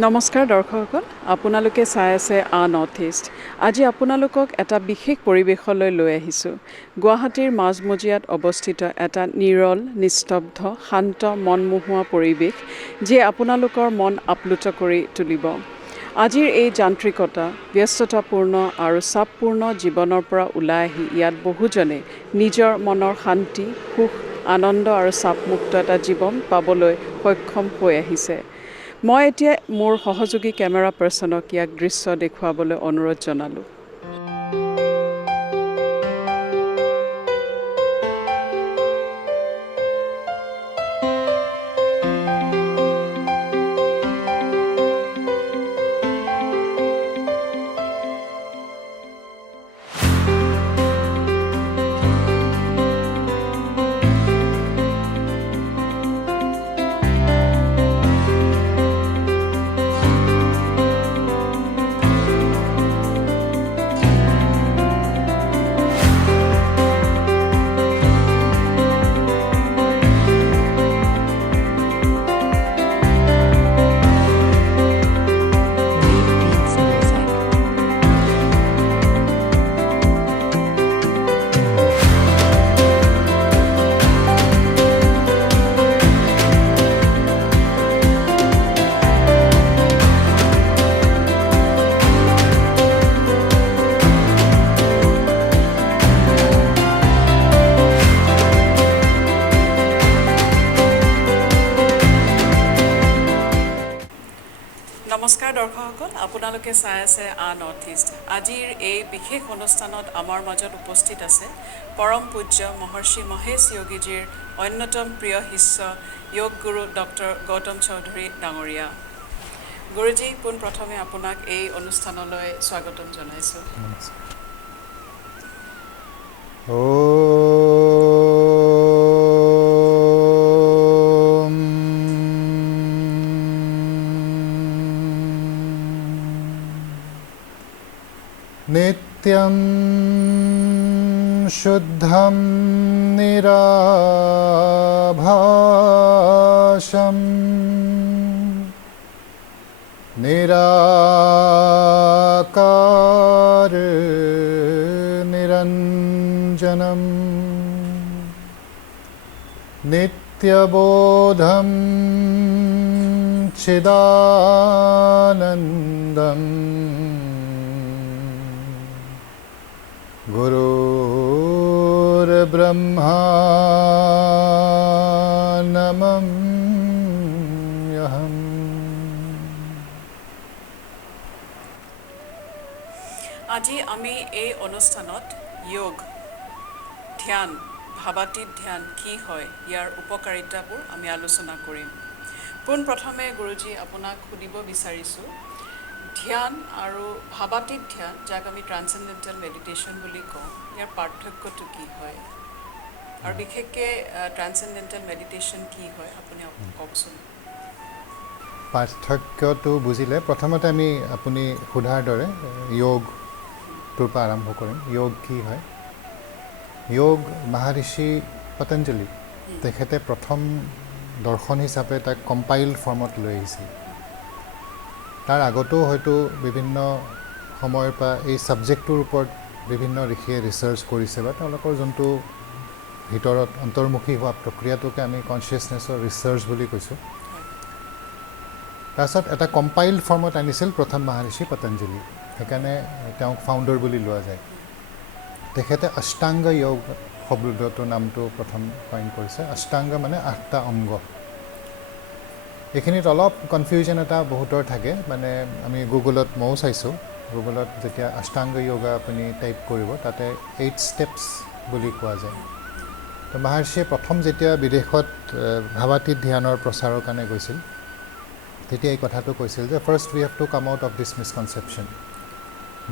নমস্কাৰ দৰ্শকসকল, আপোনালোকে চাই আছে নৰ্থ ইষ্ট। আজি আপোনালোকক এটা বিশেষ পৰিৱেশলৈ লৈ আহিছোঁ। গুৱাহাটীৰ মাজমজিয়াত অৱস্থিত এটা নিৰল, নিস্তব্ধ, শান্ত, মনমোহোৱা পৰিৱেশ, যিয়ে আপোনালোকৰ মন আপ্লুত কৰি তুলিব। আজিৰ এই যান্ত্ৰিকতা, ব্যস্ততাপূৰ্ণ আৰু চাপপূৰ্ণ জীৱনৰ পৰা ওলাই আহি ইয়াত বহুজনে নিজৰ মনৰ শান্তি, সুখ, আনন্দ আৰু চাপমুক্ত এটা জীৱন পাবলৈ সক্ষম হৈ আহিছে। মই এতিয়া মোৰ সহযোগী কেমেৰা পাৰ্চনক ইয়াক দৃশ্য দেখুৱাবলৈ অনুৰোধ জনালোঁ। নমস্কাৰ দৰ্শকসকল, আপোনালোকে চাই আছে নৰ্থ ইষ্ট। আজিৰ এই বিশেষ অনুষ্ঠানত আমাৰ মাজত উপস্থিত আছে পৰম পূজ্য মহৰ্ষি মহেশ যোগীজীৰ অন্যতম প্ৰিয় শিষ্য যোগ গুৰু ডক্টৰ গৌতম চৌধুৰী ডাঙৰীয়া। গুৰুজী, পোনপ্ৰথমে আপোনাক এই অনুষ্ঠানলৈ স্বাগতম জনাইছোঁ। नित्यं शुद्धं निराभासं निराकार निरञ्जनं नित्यबोधं चिदानन्दम् गुरुर्ब्रह्मा नमाम्यहम्। আজি আমি এই অনুষ্ঠানত যোগ, ধ্যান, ভাবাতীত ধ্যান কি হয়, ইয়াৰ উপকাৰিতাবোৰ আমি আলোচনা কৰিম। পোনপ্ৰথমে গুৰুজী আপোনাক সুধিব বিচাৰিছোঁ, ধ্যান আৰু ভাবাতীত ধ্যান, যাক আমি ট্ৰান্সেণ্ডেণ্টেল মেডিটেশ্যন বুলি কওঁ, ইয়াৰ পাৰ্থক্যটো কি হয় আৰু বিশেষকৈ ট্ৰান্সেণ্ডেণ্টেল মেডিটেশ্যন কি হয় আপুনি কওকচোন। পাৰ্থক্যটো বুজিলে প্ৰথমতে আমি আপুনি সোধাৰ দৰে যোগটোৰ পৰা আৰম্ভ কৰিম। যোগ কি হয়? যোগ মহাৰিষি পতঞ্জলি তেখেতে প্ৰথম দৰ্শন হিচাপে তাক কম্পাইল্ড ফৰ্মত লৈ আহিছিল। তাৰ আগতো হয়তো বিভিন্ন সময়ৰ পৰা এই ছাবজেক্টটোৰ ওপৰত বিভিন্ন ঋষিয়ে ৰিচাৰ্চ কৰিছে বা তেওঁলোকৰ যোনটো ভিতৰত অন্তৰ্মুখী হোৱা প্ৰক্ৰিয়াটোকে আমি কনচিয়াছনেছৰ ৰিচাৰ্চ বুলি কৈছোঁ। তাৰপিছত এটা কম্পাইল্ড ফৰ্মত আনিছিল প্ৰথম মহাৰিষি পতঞ্জলি, সেইকাৰণে তেওঁক ফাউণ্ডাৰ বুলি লোৱা যায়। তেখেতে অষ্টাংগ যোগ শব্দটোৰ নামটো প্ৰথম কইন কৰিছে। অষ্টাংগ মানে 8টা অংগ। এইখিনিত অলপ কনফিউজন এটা বহুতৰ থাকে, মানে আমি গুগলত ময়ো চাইছোঁ, গুগলত যেতিয়া অষ্টাংগ যোগা আপুনি টাইপ কৰিব তাতে 8 ষ্টেপছ বুলি কোৱা যায়। তো মহাৰিষিয়ে প্ৰথম যেতিয়া বিদেশত ভাবাতীত ধ্যানৰ প্ৰচাৰৰ কাৰণে গৈছিল, তেতিয়া এই কথাটো কৈছিল যে first we have to come out of this misconception,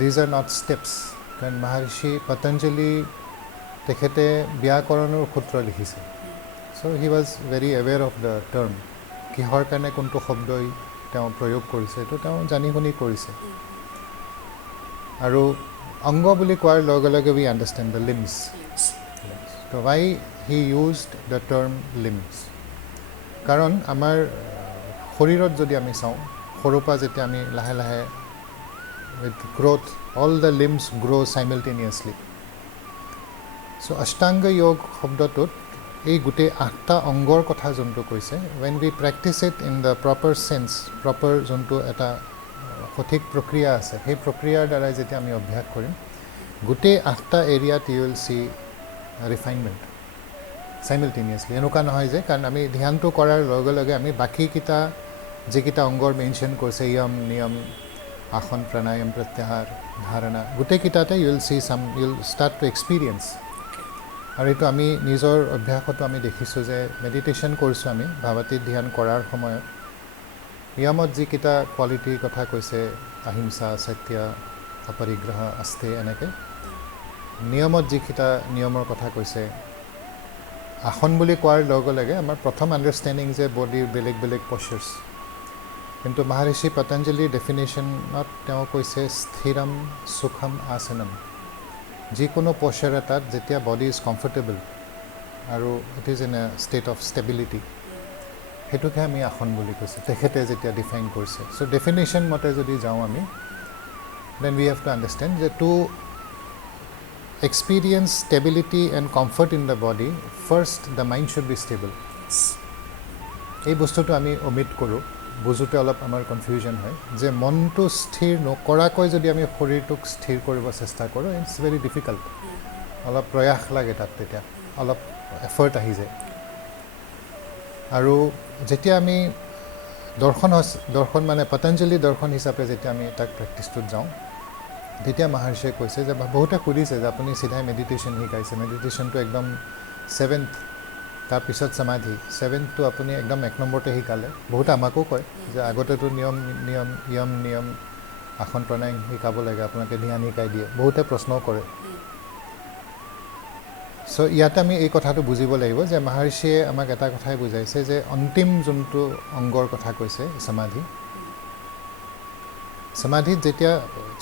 these are not steps. কাৰণ মহাৰিষি পতঞ্জলি তেখেতে ব্যাকৰণৰ সূত্ৰ লিখিছে। So' he was very aware of the term, কিহৰ কাৰণে কোনটো শব্দই তেওঁ প্ৰয়োগ কৰিছে এইটো তেওঁ জানি শুনি কৰিছে। আৰু অংগ বুলি কোৱাৰ লগে লগে উই আণ্ডাৰষ্টেণ্ড দ্য লিম্বছ। তো why he used the term limbs? কাৰণ আমাৰ শৰীৰত যদি আমি চাওঁ, সৰুৰ পৰা যেতিয়া আমি লাহে লাহে with growth all the limbs grow simultaneously. So Ashtanga Yoga শব্দটোত এই গোটেই 8টা অংগৰ কথা যোনটো কৈছে when we practice it in the proper sense, proper যোনটো এটা সঠিক প্ৰক্ৰিয়া আছে সেই প্ৰক্ৰিয়াৰ দ্বাৰা যেতিয়া আমি অভ্যাস কৰিম গোটেই 8টা এৰিয়াত you will see refinement simultaneously. এনেকুৱা নহয় যে কাৰণ আমি ধ্যানটো কৰাৰ লগে লগে আমি বাকীকেইটা যিকেইটা অংগৰ মেনশ্যন কৰিছে য়ম নিয়ম আসন প্ৰাণায়াম প্ৰত্যাহাৰ ধাৰণা গোটেইকেইটাতে you will see some you will start to experience. আৰু এইটো আমি নিজৰ অভ্যাসতো আমি দেখিছোঁ যে মেডিটেশ্যন কৰিছোঁ আমি ভাৱাতীত ধ্যান কৰাৰ সময়ত য়মত যিকেইটা কোৱালিটিৰ কথা কৈছে আহিংসা সত্য অপৰিগ্ৰহ আস্তে এনেকৈ নিয়মত যিকেইটা নিয়মৰ কথা কৈছে আসন বুলি কোৱাৰ লগে লগে আমাৰ প্ৰথম আণ্ডাৰষ্টেণ্ডিং যে বডিৰ বেলেগ বেলেগ প'চাৰ্ছ কিন্তু মহাৰিষি পতঞ্জলিৰ ডেফিনেশ্যনত তেওঁ কৈছে স্থিৰম সুখম আসনম যিকোনো প'চাৰ এটাত যেতিয়া বডি ইজ কমফৰ্টেবল আৰু it is in a state of stability সেইটোকে আমি আসন বুলি কৈছোঁ তেখেতে যেতিয়া ডিফাইন কৰিছে চ' ডেফিনেশ্যন মতে যদি যাওঁ আমি then we have to understand যে to experience stability and comfort in the body first the mind should be stable. এই বস্তুটো আমি omit কৰোঁ বুজোতে অলপ আমাৰ কনফিউজন হয় যে মনটো স্থিৰ নকৰাকৈ যদি আমি শৰীৰটোক স্থিৰ কৰিব চেষ্টা কৰোঁ ইটছ ভেৰি ডিফিকাল্ট অলপ প্ৰয়াস লাগে তাত তেতিয়া অলপ এফৰ্ট আহি যায় আৰু যেতিয়া আমি দৰ্শন মানে পতঞ্জলি দৰ্শন হিচাপে যেতিয়া আমি তাক প্ৰেক্টিছটোত যাওঁ তেতিয়া মহাৰ্ষিয়ে কৈছে যে বহুতে সুধিছে যে আপুনি চিধাই মেডিটেশ্যন শিকাইছে মেডিটেশ্যনটো একদম 7th তাৰপিছত সমাধি 7thটো আপুনি একদম 1 নম্বৰতে শিকালে বহুতে আমাকো কয় যে আগতেতো নিয়ম আসন প্ৰণায়াম শিকাব লাগে আপোনাকে ধ্যান শিকাই দিয়ে বহুতে প্ৰশ্ন কৰে চ' ইয়াতে আমি এই কথাটো বুজিব লাগিব যে মহাৰ্ষিয়ে আমাক এটা কথাই বুজাইছে যে অন্তিম যোনটো অংগৰ কথা কৈছে সমাধিত যেতিয়া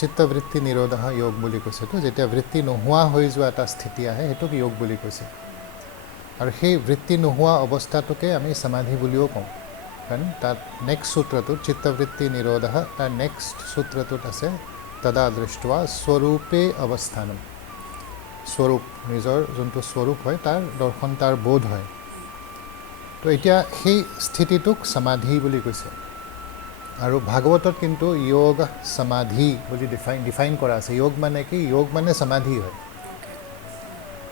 চিত্তবৃত্তি নিৰোধ যোগ বুলি কৈছে তো যেতিয়া বৃত্তি নোহোৱা হৈ যোৱা এটা স্থিতি আহে সেইটোক যোগ বুলি কৈছে আৰু সেই বৃত্তি নোহোৱা অৱস্থাটোকে আমি সমাধি বুলিও কওঁ কাৰণ তাত নেক্সট সূত্ৰটোত চিত্তবৃত্তি নিৰোধ তাৰ নেক্সট সূত্ৰটোত আছে তদা দৃষ্ট্বা স্বৰূপে অৱস্থানম স্বৰূপ নিজৰ যোনটো স্বৰূপ হয় তাৰ দৰ্শন তাৰ বোধ হয় তো এতিয়া সেই স্থিতিটোক সমাধি বুলি কৈছে আৰু ভাগৱতত কিন্তু যোগ সমাধি বুলি ডিফাইন কৰা আছে যোগ মানে কি যোগ মানে সমাধি হয়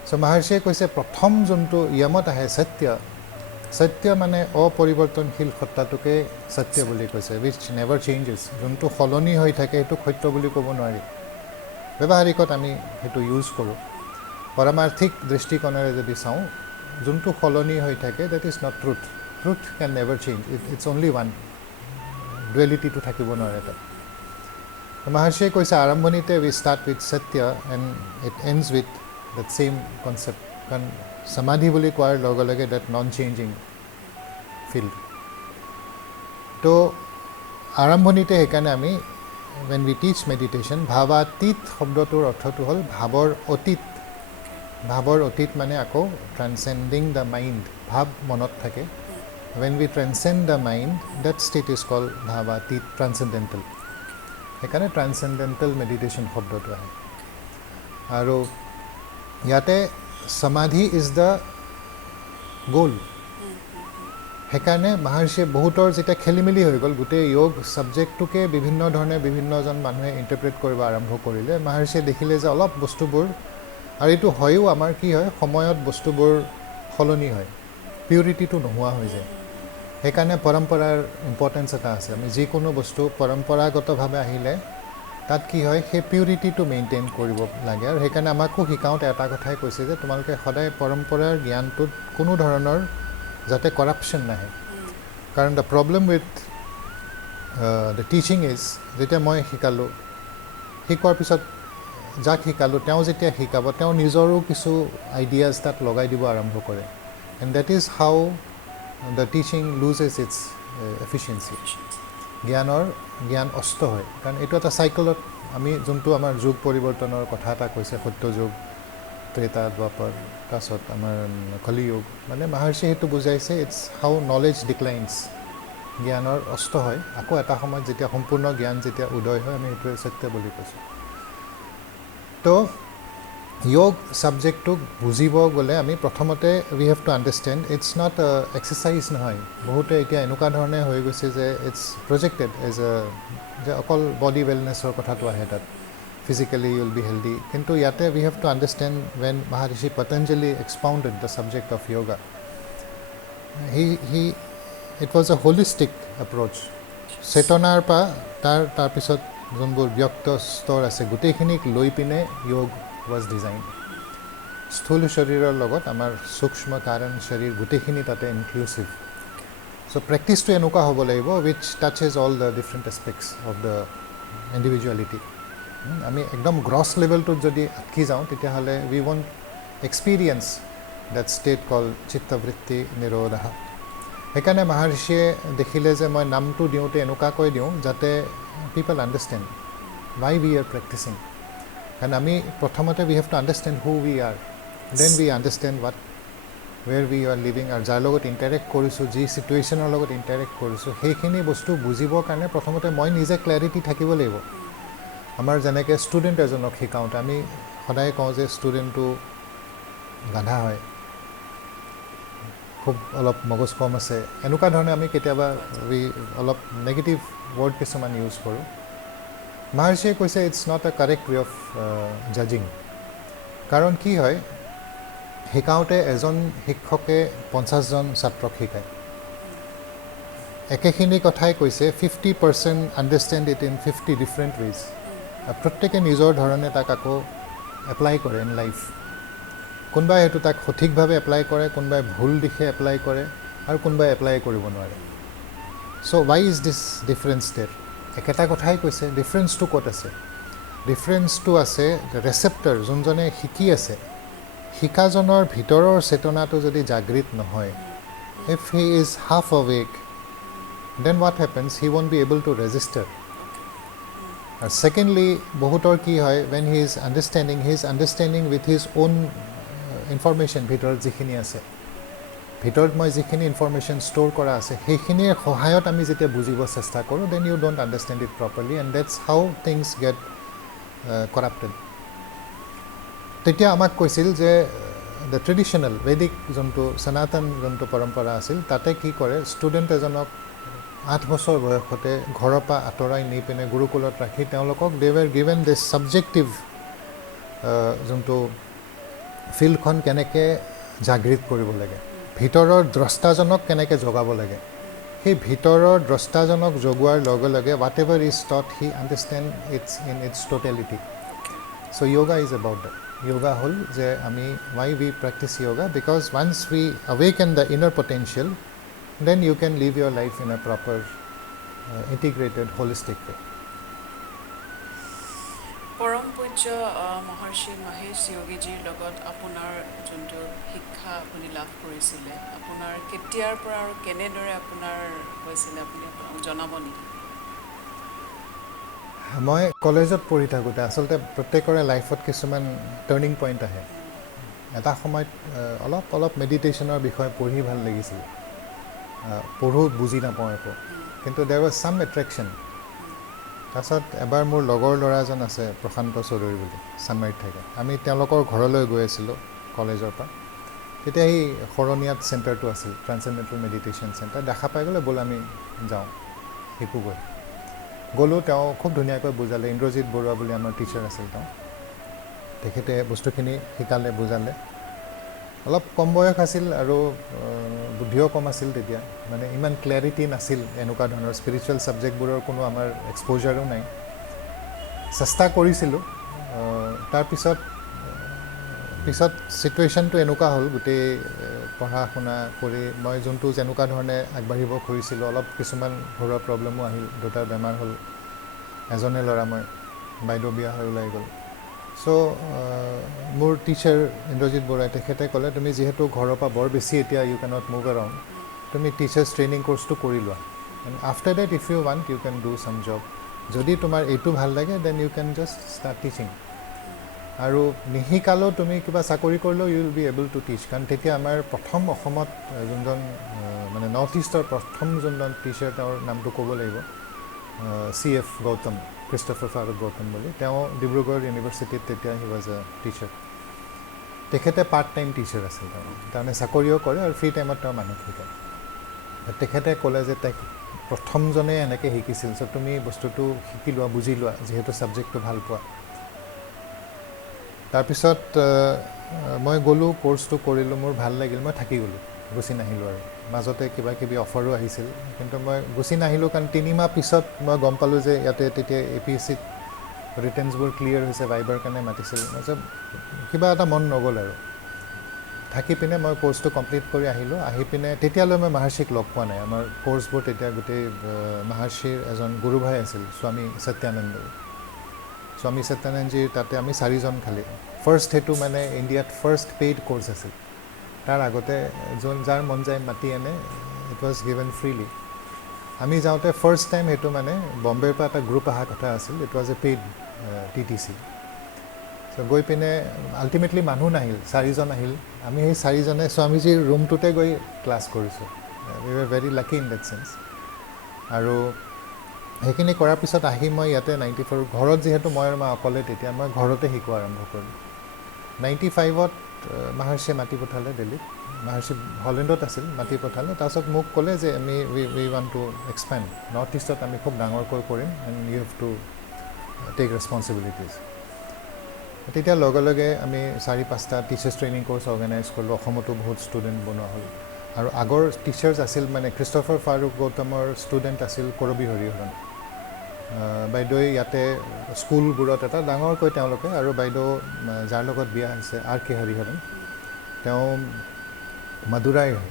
চ' মহাৰ্ষিয়ে কৈছে প্ৰথম যোনটো য়মত আহে সত্য মানে অপৰিৱৰ্তনশীল সত্তাটোকে সত্য বুলি কৈছে উইচ নেভাৰ চেঞ্জেছ যোনটো সলনি হৈ থাকে সেইটো সত্য বুলি ক'ব নোৱাৰি ব্যৱহাৰিকত আমি সেইটো ইউজ কৰোঁ পৰমাৰ্থিক দৃষ্টিকোণেৰে যদি চাওঁ যোনটো সলনি হৈ থাকে that is not truth can never change it's only one ডুৱেলিটিটো থাকিব নোৱাৰে তাত মহাৰ্ষিয়ে কৈছে আৰম্ভণিতে উই ষ্টাৰ্ট উইথ সত্য and it ends with that same concept কাৰণ সমাধি বুলি কোৱাৰ লগে লগে that non changing field তো আৰম্ভণিতে সেইকাৰণে আমি when we teach meditation ভাৱাতীত শব্দটোৰ অৰ্থটো হ'ল ভাৱৰ অতীত মানে আকৌ transcending the mind ভাৱ মনত থাকে when we transcend the mind that state is called ভাৱাতীত transcendental সেইকাৰণে transcendental meditation শব্দটো আহে আৰু ইয়াতে সমাধি ইজ দ্য গ'ল সেইকাৰণে মহাৰ্ষিয়ে বহুতৰ যেতিয়া খেলি মেলি হৈ গ'ল গোটেই যোগ ছাবজেক্টটোকে বিভিন্ন ধৰণে বিভিন্নজন মানুহে ইণ্টাৰপ্ৰেট কৰিব আৰম্ভ কৰিলে মহাৰ্ষিয়ে দেখিলে যে অলপ বস্তুবোৰ আৰু এইটো হয়ো আমাৰ কি হয় সময়ত বস্তুবোৰ সলনি হয় পিউৰিটিটো নোহোৱা হৈ যায় সেইকাৰণে পৰম্পৰাৰ ইম্পৰ্টেঞ্চ এটা আছে আমি যিকোনো বস্তু পৰম্পৰাগতভাৱে আহিলে তাত কি হয় সেই পিউৰিটিটো মেইনটেইন কৰিব লাগে আৰু সেইকাৰণে আমাকো শিকাওঁতে এটা কথাই কৈছে যে তোমালোকে সদায় পৰম্পৰাৰ জ্ঞানটোত কোনো ধৰণৰ যাতে কৰাপশ্যন নাহে কাৰণ the problem with the teaching is যেতিয়া মই শিকালোঁ শিকোৱাৰ পিছত যাক শিকালোঁ তেওঁ যেতিয়া শিকাব তেওঁ নিজৰো কিছু আইডিয়াজ তাত লগাই দিব আৰম্ভ কৰে and that is how the teaching loses its efficiency জ্ঞান অস্ত হয় কাৰণ এইটো এটা চাইকেলত আমি যোনটো আমাৰ যুগ পৰিৱৰ্তনৰ কথা এটা কৈছে সত্য যুগ ত্ৰেতা দ্বাপৰ তাৰপাছত আমাৰ কলিযুগ মানে মহাৰ্ষিয়ে সেইটো বুজাইছে ইটছ হাউ নলেজ ডিক্লাইনছ জ্ঞানৰ অস্ত হয় আকৌ এটা সময়ত যেতিয়া সম্পূৰ্ণ জ্ঞান যেতিয়া উদয় হয় আমি সেইটোৱে সত্য বুলি কৈছোঁ তো যোগ ছাবজেক্টটোক বুজিব গ'লে আমি প্ৰথমতে we have to understand it's not exercise নহয় বহুতে এতিয়া এনেকুৱা ধৰণে হৈ গৈছে যে ইটছ প্ৰজেক্টেড এজ যে অকল বডি ৱেলনেছৰ কথাটো আহে তাত physically you will be healthy kintu yate we have to understand when Maharishi Patanjali expounded the subject of yoga he it was a holistic approach chetonar pa tar pisot jonbur byakta stor ase guteikhinik loi pine yog was designed sthul sharirar logot amar sukshma karan sharir guteikhini tate inclusive so practice to enuka hobo laibo which touches all the different aspects of the individuality আমি একদম gross লেভেলটোত যদি আটকি যাওঁ তেতিয়াহ'লে উই want experience date state কল চিত্তবৃত্তি নিৰোধা সেইকাৰণে মহাৰ্ষিয়ে দেখিলে যে মই নামটো দিওঁতে এনেকুৱাকৈ দিওঁ যাতে people understand why we are practising কাৰণ আমি প্ৰথমতে we have to understand who we are then we understand what where we are living আৰু যাৰ লগত ইণ্টাৰেক্ট কৰিছোঁ যি চিটুৱেশ্যনৰ লগত ইণ্টাৰেক্ট কৰিছোঁ সেইখিনি বস্তু বুজিবৰ কাৰণে প্ৰথমতে মই নিজে ক্লেৰিটি থাকিব লাগিব আমাৰ যেনেকৈ ষ্টুডেণ্ট এজনক শিকাওঁতে আমি সদায় কওঁ যে ষ্টুডেণ্টটো গাধা হয় খুব অলপ মগজ কম আছে এনেকুৱা ধৰণে আমি কেতিয়াবা অলপ নেগেটিভ ৱৰ্ড কিছুমান ইউজ কৰোঁ মহাৰ্ষিয়ে কৈছে it's not a correct way of জাজিং কাৰণ কি হয় শিকাওঁতে এজন শিক্ষকে 50জন ছাত্ৰক শিকায় একেখিনি কথাই কৈছে 50% understand it in 50 different ways প্ৰত্যেকে নিজৰ ধৰণে তাক আকৌ এপ্লাই কৰে ইন লাইফ কোনোবাই সেইটো তাক সঠিকভাৱে এপ্লাই কৰে কোনোবাই ভুল দিশে এপ্লাই কৰে আৰু কোনোবাই এপ্লাই কৰিব নোৱাৰে চ' ৱাই ইজ দিছ ডিফাৰেঞ্চ দেৰ একেটা কথাই কৈছে ডিফাৰেঞ্চটো ক'ত আছে ডিফাৰেঞ্চটো আছে ৰেচেপ্টৰ যোনজনে শিকি আছে শিকাজনৰ ভিতৰৰ চেতনাটো যদি জাগৃত নহয় if he is half awake then what happens he won't be able to register আৰু ছেকেণ্ডলি বহুতৰ কি হয় when he is understanding with his own information ভিতৰত যিখিনি আছে ভিতৰত মই যিখিনি ইনফৰমেশ্যন ষ্ট'ৰ কৰা আছে সেইখিনিৰ সহায়ত আমি যেতিয়া বুজিব চেষ্টা কৰোঁ then you don't understand it properly and that's how things get corrupted তেতিয়া আমাক কৈছিল যে the traditional Vedic যোনটো সনাতন যোনটো পৰম্পৰা আছিল তাতে কি কৰে ষ্টুডেণ্ট এজনক 8 বছৰ বয়সতে ঘৰৰ পৰা আঁতৰাই নি পিনে গুৰুকুলত ৰাখি তেওঁলোকক দে ৱেৰ গিভেন দিছ ছাবজেক্টিভ যোনটো ফিল্ডখন কেনেকৈ জাগৃত কৰিব লাগে ভিতৰৰ দ্ৰষ্টাজনক কেনেকৈ জগাব লাগে সেই ভিতৰৰ দ্ৰষ্টাজনক জগোৱাৰ লগে লগে whatever is taught he understand it's in its totality so' yoga is about that yoga হ'ল যে আমি why we practise yoga because once we awaken the inner potential then you can live your life in a proper integrated holistic way পৰম পূজ্য মহৰ্ষি মহেশ যোগীজীৰ লগত আপোনাৰ যোনটো শিক্ষা আপুনি লাভ কৰিছিলে আপোনাৰ কেতিয়াৰ পৰা আৰু কেনেদৰে আপোনাৰ হৈছিলে আপুনি জনাব নেকি মই কলেজত পঢ়ি থাকোঁতে আচলতে প্ৰত্যেকৰে লাইফত কিছুমান টাৰ্ণিং পইণ্ট আহে এটা সময়ত অলপ মেডিটেশ্যনৰ বিষয়ে পঢ়ি ভাল লাগিছিল পঢ়ো বুজি নাপাওঁ একো কিন্তু দেৰ ৱাজ ছাম এট্ৰেকশ্যন তাৰপিছত এবাৰ মোৰ লগৰ ল'ৰা এজন আছে প্ৰশান্ত চৌধুৰী বুলি চানমাৰীত থাকে আমি তেওঁলোকৰ ঘৰলৈ গৈ আছিলোঁ কলেজৰ পৰা তেতিয়া সেই শৰণীয়াত চেণ্টাৰটো আছিল ট্ৰান্সেণ্ডেণ্টেল মেডিটেশ্যন চেণ্টাৰ দেখা পাই গ'লে ব'ল আমি যাওঁ শিকোগৈ গ'লোঁ তেওঁ খুব ধুনীয়াকৈ বুজালে ইন্দ্ৰজিৎ বৰুৱা বুলি আমাৰ টিচাৰ আছিল তেওঁ তেখেতে বস্তুখিনি শিকালে বুজালে অলপ কম বয়স আছিল আৰু বুদ্ধিও কম আছিল তেতিয়া মানে ইমান ক্লেৰিটি নাছিল এনেকুৱা ধৰণৰ স্পিৰিচুৱেল ছাবজেক্টবোৰৰ কোনো আমাৰ এক্সপ'জাৰো নাই চেষ্টা কৰিছিলোঁ তাৰপিছত ছিটুৱেশ্যনটো এনেকুৱা হ'ল গোটেই পঢ়া শুনা কৰি মই যোনটো যেনেকুৱা ধৰণে আগবাঢ়িব খুজিছিলোঁ অলপ কিছুমান ঘৰুৱা প্ৰব্লেমো আহিল দুটাৰ বেমাৰ হ'ল এজনে ল'ৰা মই বাইদেউ বিয়া হৈ ওলাই গ'ল চ' মোৰ টিচাৰ ইন্দ্ৰজিৎ বৰুৱাই তেখেতে ক'লে তুমি যিহেতু ঘৰৰ পৰা বৰ বেছি এতিয়া ইউ কেনট মুভ এৰাউণ্ড তুমি টিচাৰ্ছ ট্ৰেইনিং কোৰ্চটো কৰি লোৱা and after that if you want you can do some job যদি তোমাৰ এইটো ভাল লাগে then you can just start teaching আৰু নিশিকালেও তুমি কিবা চাকৰি কৰিলেও you will be able to teach কাৰণ তেতিয়া আমাৰ প্ৰথম অসমত যোনজন মানে নৰ্থ ইষ্টৰ প্ৰথম যোনজন টিচাৰ তেওঁৰ নামটো ক'ব লাগিব CF গৌতম ক্ৰিষ্টফাৰ ফাৰুক গৌতম বুলি তেওঁ ডিব্ৰুগড় ইউনিভাৰ্চিটিত তেতিয়া হি ৱাজ এ টিচাৰ তেখেতে পাৰ্ট টাইম টিচাৰ আছিল তাৰমানে চাকৰিও কৰে আৰু ফ্ৰী টাইমত তেওঁ মানুহক শিকায় তেখেতে ক'লে যে তাইক প্ৰথমজনে এনেকৈ শিকিছিল চ' তুমি বস্তুটো শিকি লোৱা বুজি লোৱা যিহেতু ছাবজেক্টটো ভাল পোৱা তাৰপিছত মই গ'লোঁ কোৰ্চটো কৰিলোঁ মোৰ ভাল লাগিল মই থাকি গ'লোঁ গুচি নাহিলোঁ আৰু মাজতে কিবা কিবি অফাৰো আহিছিল কিন্তু মই গুচি নাহিলোঁ কাৰণ 3 মাহ পিছত মই গম পালোঁ যে ইয়াতে তেতিয়া APSCত ৰিটেনছবোৰ ক্লিয়াৰ হৈছে ভাইবাৰ কাৰণে মাতিছিল মই কিবা এটা মন নগ'ল আৰু থাকি পিনে মই কোৰ্চটো কমপ্লিট কৰি আহিলোঁ আহি পিনে তেতিয়ালৈ মই মহাৰ্ষিক লগ পোৱা নাই আমাৰ কোৰ্চবোৰ তেতিয়া গোটেই মহাৰ্ষিৰ এজন গুৰু ভাই আছিল স্বামী সত্যানন্দ স্বামী সত্যানন্দজীৰ তাতে আমি 4জন খালি ফাৰ্ষ্ট সেইটো মানে ইণ্ডিয়াত ফাৰ্ষ্ট পেইড কোৰ্চ আছিল তাৰ আগতে যাৰ মন যায় মাতি আনে ইট ৱাজ গিভেন ফ্ৰীলি আমি যাওঁতে ফাৰ্ষ্ট টাইম সেইটো মানে বম্বেৰ পৰা এটা গ্ৰুপ অহা কথা আছিল it was a paid TTC চ' গৈ পিনে আল্টিমেটলি মানুহ নাহিল 4জন আহিল আমি সেই 4জনে স্বামীজীৰ ৰুমটোতে গৈ ক্লাছ কৰিছোঁ we were very lucky in that sense আৰু সেইখিনি কৰাৰ পিছত আহি মই ইয়াতে 94 ঘৰত যিহেতু মই আৰু মা অকলে তেতিয়া মই ঘৰতে শিকোৱা আৰম্ভ কৰিলোঁ 95ত মহাৰ্ষিয়ে মাতি পঠালে দিল্লীত মহাৰ্ষি হলেণ্ডত আছিল মাতি পঠালে তাৰপিছত মোক ক'লে যে আমি we want to expand north ইষ্টত আমি খুব ডাঙৰকৈ কৰিম and you have to take responsibilities তেতিয়া লগে লগে আমি 4-5টা টিচাৰ্ছ ট্ৰেইনিং কোৰ্চ অৰ্গেনাইজ কৰিলোঁ অসমতো বহুত ষ্টুডেণ্ট বনোৱা হ'ল আৰু আগৰ টিচাৰ্ছ আছিল মানে ক্ৰিষ্টফাৰ ফাৰুক গৌতমৰ ষ্টুডেণ্ট আছিল কৰবী হৰিহৰণ বাইদেৱে ইয়াতে স্কুলবোৰত এটা ডাঙৰকৈ তেওঁলোকে আৰু বাইদেউ যাৰ লগত বিয়া হৈছে RK হৰিহৰণ তেওঁ মাদুৰাই হয়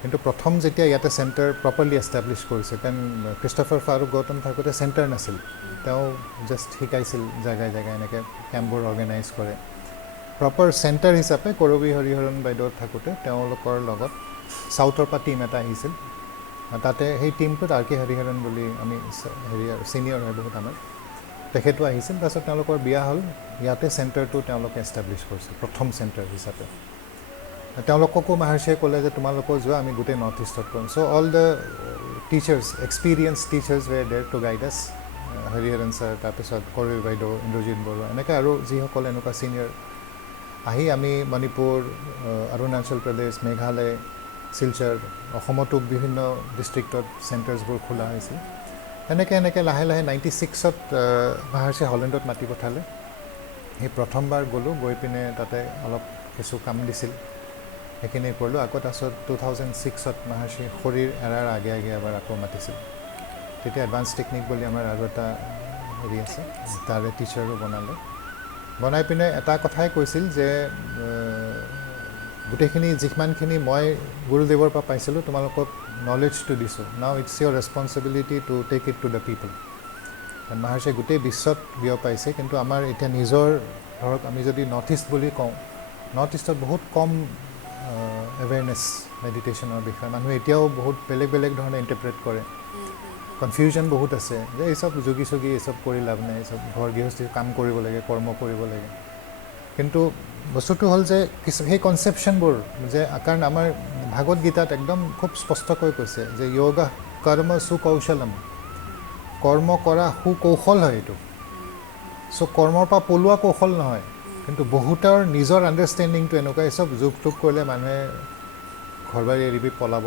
কিন্তু প্ৰথম যেতিয়া ইয়াতে চেণ্টাৰ প্ৰপাৰলি এষ্টাব্লিছ কৰিছে কাৰণ ক্ৰিষ্টফাৰ ফাৰুক গৌতম থাকোঁতে চেণ্টাৰ নাছিল তেওঁ জাষ্ট শিকাইছিল জেগাই জেগাই এনেকৈ কেম্পবোৰ অৰ্গেনাইজ কৰে প্ৰপাৰ চেণ্টাৰ হিচাপে কৰবী হৰিহৰণ বাইদেউ থাকোঁতে তেওঁলোকৰ লগত চাউথৰ পৰা টীম এটা আহিছিল তাতে সেই টীমটোত RK হৰিহৰণ বুলি আমি হেৰি আৰু ছিনিয়ৰ হয় বহুত আমাৰ তেখেতো আহিছিল তাৰপিছত তেওঁলোকৰ বিয়া হ'ল ইয়াতে চেণ্টাৰটো তেওঁলোকে এষ্টাব্লিছ কৰিছিল প্ৰথম চেণ্টাৰ হিচাপে তেওঁলোককো মহাৰ্ষিয়ে ক'লে যে তোমালোকো যোৱা আমি গোটেই নৰ্থ ইষ্টত কৰিম so' all the teachers experience teachers were there to guide আছ হৰিহৰণ ছাৰ তাৰপিছত কৰবী বাইদেউ ইন্দ্ৰজিৎ বৰুৱা এনেকৈ আৰু যিসকল এনেকুৱা ছিনিয়ৰ আহি আমি মণিপুৰ অৰুণাচল প্ৰদেশ মেঘালয় শিলচৰ অসমতো বিভিন্ন ডিষ্ট্ৰিক্টত চেণ্টাৰ্ছবোৰ খোলা হৈছিল এনেকৈ লাহে লাহে 96ত মহাৰ্ষি হলেণ্ডত মাতি পঠালে সেই প্ৰথমবাৰ গ'লোঁ গৈ পিনে তাতে অলপ কিছু কাম দিছিল সেইখিনি কৰিলোঁ আকৌ তাৰপিছত 2006ত মহাৰ্ষি শৰীৰ এৰাৰ আগে আগে এবাৰ আকৌ মাতিছিল তেতিয়া এডভান্স টেকনিক বুলি আমাৰ আৰু এটা হেৰি আছে তাৰে টিচাৰো বনাই পিনে এটা কথাই কৈছিল যে গোটেইখিনি যিমানখিনি মই গুৰুদেৱৰ পৰা পাইছিলোঁ তোমালোকক নলেজটো দিছোঁ now it's your responsibility to take it to the people কাৰণ মহাৰ্ষিয়ে গোটেই বিশ্বত বিয়পাইছে কিন্তু আমাৰ এতিয়া নিজৰ ধৰক আমি যদি নৰ্থ ইষ্ট বুলি কওঁ নৰ্থ ইষ্টত বহুত কম এৱেৰনেছ মেডিটেশ্যনৰ বিষয়ে মানুহে এতিয়াও বহুত বেলেগ বেলেগ ধৰণে ইণ্টাৰপ্ৰেট কৰে কনফিউজন বহুত আছে যে এইসব যোগী চোগী এইসব কৰি লাভ নাই এইসব ঘৰ গৃহস্থী কাম কৰিব লাগে কৰ্ম কৰিব লাগে কিন্তু বস্তুটো হ'ল যে সেই কনচেপশ্যনবোৰ যে কাৰণ আমাৰ ভাগৱত গীতাত একদম খুব স্পষ্টকৈ কৈছে যে য়োগা কৰ্ম সুকৌশলম কৰ্ম কৰা সুকৌশল হয় এইটো চ' কৰ্মৰ পৰা পলোৱা কৌশল নহয় কিন্তু বহুতৰ নিজৰ আণ্ডাৰষ্টেণ্ডিংটো এনেকুৱা চব যোগ টোগ কৰিলে মানুহে ঘৰ বাৰী এৰি পলাব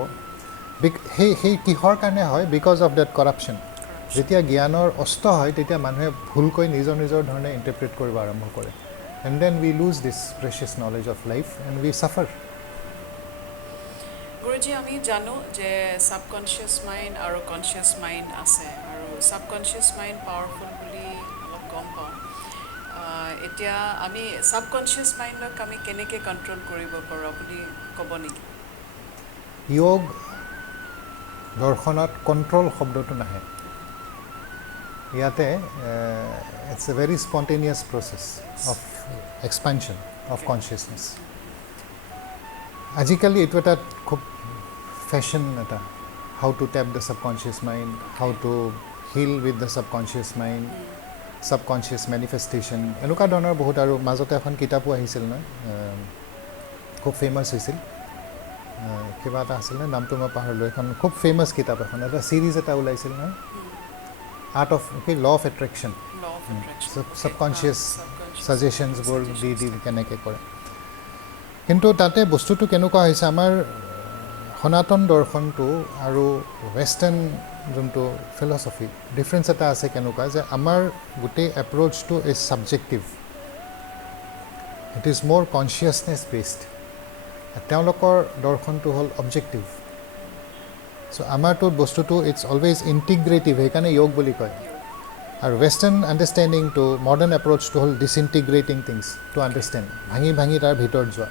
সেই কিহৰ কাৰণে হয় বিকজ অফ ডেট কৰাপশ্যন যেতিয়া জ্ঞানৰ অস্ত হয় তেতিয়া মানুহে ভুলকৈ নিজৰ নিজৰ ধৰণে ইণ্টাৰপ্ৰেট কৰিব আৰম্ভ কৰে and then we lose this precious knowledge of life and we suffer Guruji আমি জানো যে ছাবকনচিয়াছ মাইণ্ড আৰু কনচিয়াছ মাইণ্ড আছে আৰু ছাবকনচিয়াছ মাইণ্ড পাৱাৰফুল বুলি অলপ গম পাওঁ এতিয়া আমি ছাবকনচিয়াছ মাইণ্ডক আমি কেনেকৈ কণ্ট্ৰল কৰিব পাৰোঁ আপুনি ক'ব নেকি য়োগ দৰ্শনত কণ্ট্ৰল শব্দটো নাহে ইয়াতে it's a very spontaneous process of expansion of consciousness আজিকালি এইটো এটা খুব ফেশ্বন এটা how to tap the subconscious mind how to heal with the subconscious mind subconscious manifestation এনেকুৱা ধৰণৰ বহুত আৰু মাজতে এখন কিতাপো আহিছিল নহয় খুব ফেমাছ হৈছিল কিবা এটা আছিল নহয় নামটো মই পাহৰিলোঁ এখন খুব ফেমাছ কিতাপ এখন এটা ছিৰিজ এটা ওলাইছিল নহয় art of law of attraction subconscious ছাজেশ্যনছবোৰ দি কেনেকৈ কৰে কিন্তু তাতে বস্তুটো কেনেকুৱা হৈছে আমাৰ সনাতন দৰ্শনটো আৰু ৱেষ্টাৰ্ণ যোনটো ফিলচফি ডিফাৰেঞ্চ এটা আছে কেনেকুৱা যে আমাৰ গোটেই এপ্ৰ'চটো is subjective it is more consciousness based তেওঁলোকৰ দৰ্শনটো হ'ল অবজেক্টিভ চ' আমাৰটোত বস্তুটো ইটছ অলৱেজ ইণ্টিগ্ৰেটিভ সেইকাৰণে য়োগ বুলি কয় আৰু ৱেষ্টাৰ্ণ আণ্ডাৰষ্টেণ্ডিংটো মডাৰ্ণ এপ্ৰ'চটো হ'ল ডিছইণ্টিগ্ৰেটিং থিংছ টু আণ্ডাৰষ্টেণ্ড ভাঙি ভাঙি তাৰ ভিতৰত যোৱা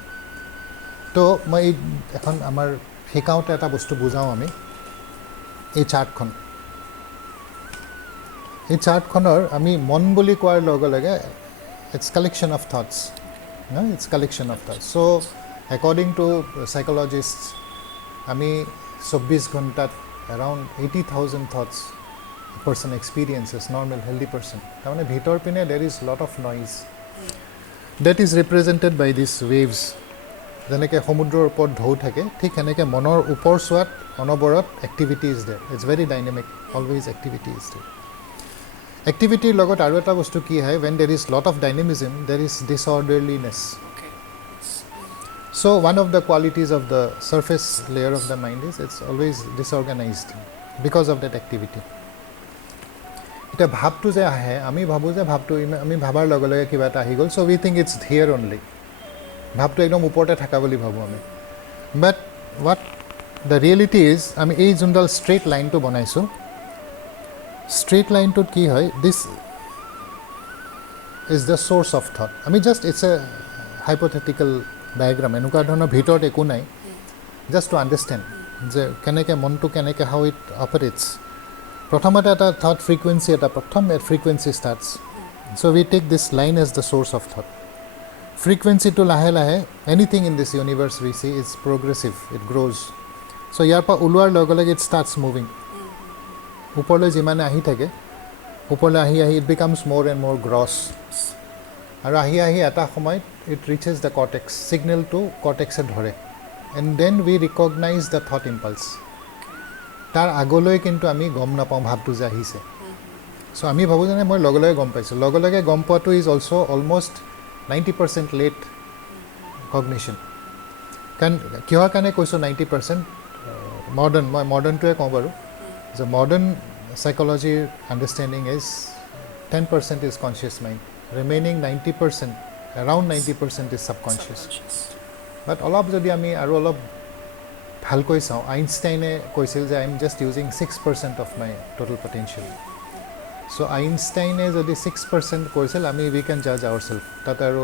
তো মই এই এখন আমাৰ শিকাওঁতে এটা বস্তু বুজাওঁ আমি এই চাৰ্টখনৰ আমি মন বুলি কোৱাৰ লগে লগে it's collection of thoughts it's collection of thoughts so' according to psychologist আমি 24 ঘণ্টাত around 80,000 thoughts person experiences normal healthy person তাৰমানে ভিতৰ পিনে there is lot of noise that is represented by this waves যেনেকৈ সমুদ্ৰৰ ওপৰত ঢৌ থাকে ঠিক সেনেকৈ মনৰ ওপৰ চোৱাত অনবৰত activity is there it's very dynamic always activity is there এক্টিভিটিৰ লগত আৰু এটা বস্তু কি হয় when there is lot of dynamism there is disorderliness so one of the qualities of the surface layer of the mind is it's always disorganized because of that activity এটা ভাবটো যে আহে আমি ভাবোঁ যে ভাবটো আমি ভাবাৰ লগে লগে কিবা এটা আহি গ'ল so we think it's here only ভাবটো একদম ওপৰতে থকা বুলি ভাবোঁ আমি but what the reality is আমি এই যোনডাল ষ্ট্ৰেইট লাইনটো বনাইছোঁ ষ্ট্ৰেইট লাইনটোত কি হয় দিছ is the source of thought আমি just it's a hypothetical diagram এনেকুৱা ধৰণৰ ভিতৰত একো নাই জাষ্ট টু আণ্ডাৰষ্টেণ্ড যে কেনেকৈ মনটো কেনেকৈ হাউ ইট অপাৰেটছ প্ৰথমতে এটা থট ফ্ৰিকুৱেঞ্চি এটা প্ৰথম frequency starts so' we take this line as the source of thought ফ্ৰিকুৱেঞ্চিটো লাহে লাহে anything in this universe we see is progressive it grows so' ইয়াৰ পৰা ওলোৱাৰ লগে লগে ইট ষ্টাৰ্টছ মুভিং ওপৰলৈ যিমানে আহি থাকে ওপৰলৈ আহি আহি it becomes more and more gross আৰু আহি আহি এটা সময়ত ইট ৰিচেছ দ্য কৰ্টেক্স ছিগনেলটো কৰ্টেক্সে ধৰে and then we recognise the thought impulse তাৰ আগলৈ কিন্তু আমি গম নাপাওঁ ভাৱটো যে আহিছে চ' আমি ভাবোঁ যেনে মই লগে লগে গম পাইছোঁ লগে লগে গম পোৱাটো ইজ অলছ' অলম'ষ্ট 90% লেট কগনিশ্যন কাৰণ কিহৰ কাৰণে কৈছোঁ 90% মডাৰ্ণ মই মডাৰ্ণটোৱে কওঁ বাৰু The modern psychology understanding is 10% is conscious mind, remaining 90%, around 90% is subconscious. But অলপ যদি আমি আৰু অলপ ভালকৈ চাওঁ আইনষ্টাইনে কৈছিল যে I am just using 6% of my total potential so' আইনষ্টাইনে যদি 6% কৈছিল আমি উই কেন জাজ আৱাৰ চেল্ফ তাত আৰু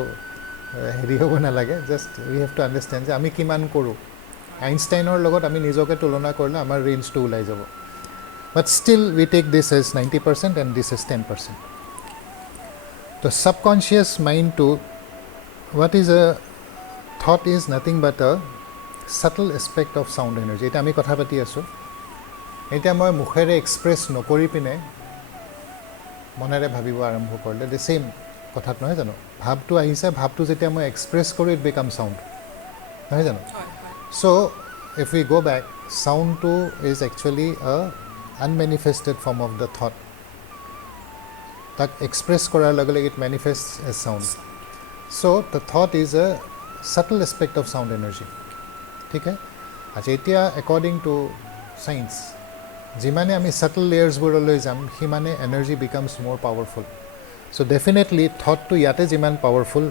হেৰি হ'ব নালাগে just we have to understand যে আমি কিমান কৰোঁ আইনষ্টাইনৰ লগত আমি নিজকে তুলনা কৰিলে আমাৰ ৰেঞ্জটো ওলাই যাব But still we take this as 90% and this as 10%. The subconscious mind too, what is a thought is nothing but a subtle aspect of sound energy. এটা আমি কথা পাতি আছোঁ এতিয়া মই মুখেৰে এক্সপ্ৰেছ নকৰি পিনে মনেৰে ভাবিব আৰম্ভ কৰিলে the same কথাত নহয় জানো ভাৱটো আহিছে ভাৱটো যেতিয়া মই এক্সপ্ৰেছ কৰোঁ it become sound নহয় জানো so if we go back sound too is actually a unmanifested form of the thought that express korar lage it manifests as sound so the thought is a subtle aspect of sound energy thik hai acha etia according to science jimane ami subtle layers boroloi jam himane energy becomes more powerful so definitely thought to yate jiman powerful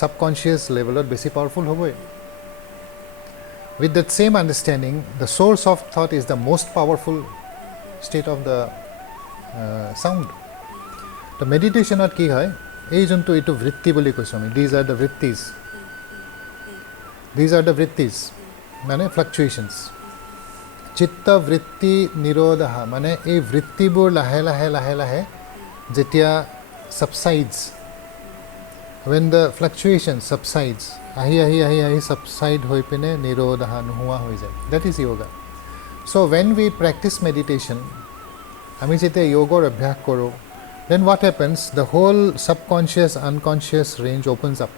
subconscious level or besi powerful hoboy with that same understanding the source of thought is the most powerful state of the sound the meditation at ki hoy ei jonto etu vritti boli koisu ami these are the vrittis mane fluctuations chitta vritti nirodha mane ei vritti bor lahe lahe jetia subsides when the fluctuation subsides ahi subside hoi pine nirodha nuhua hoi jay that is yoga so when we practice meditation আমি যেতিয়া যোগৰ অভ্যাস কৰোঁ then what happens, the whole subconscious unconscious range opens up.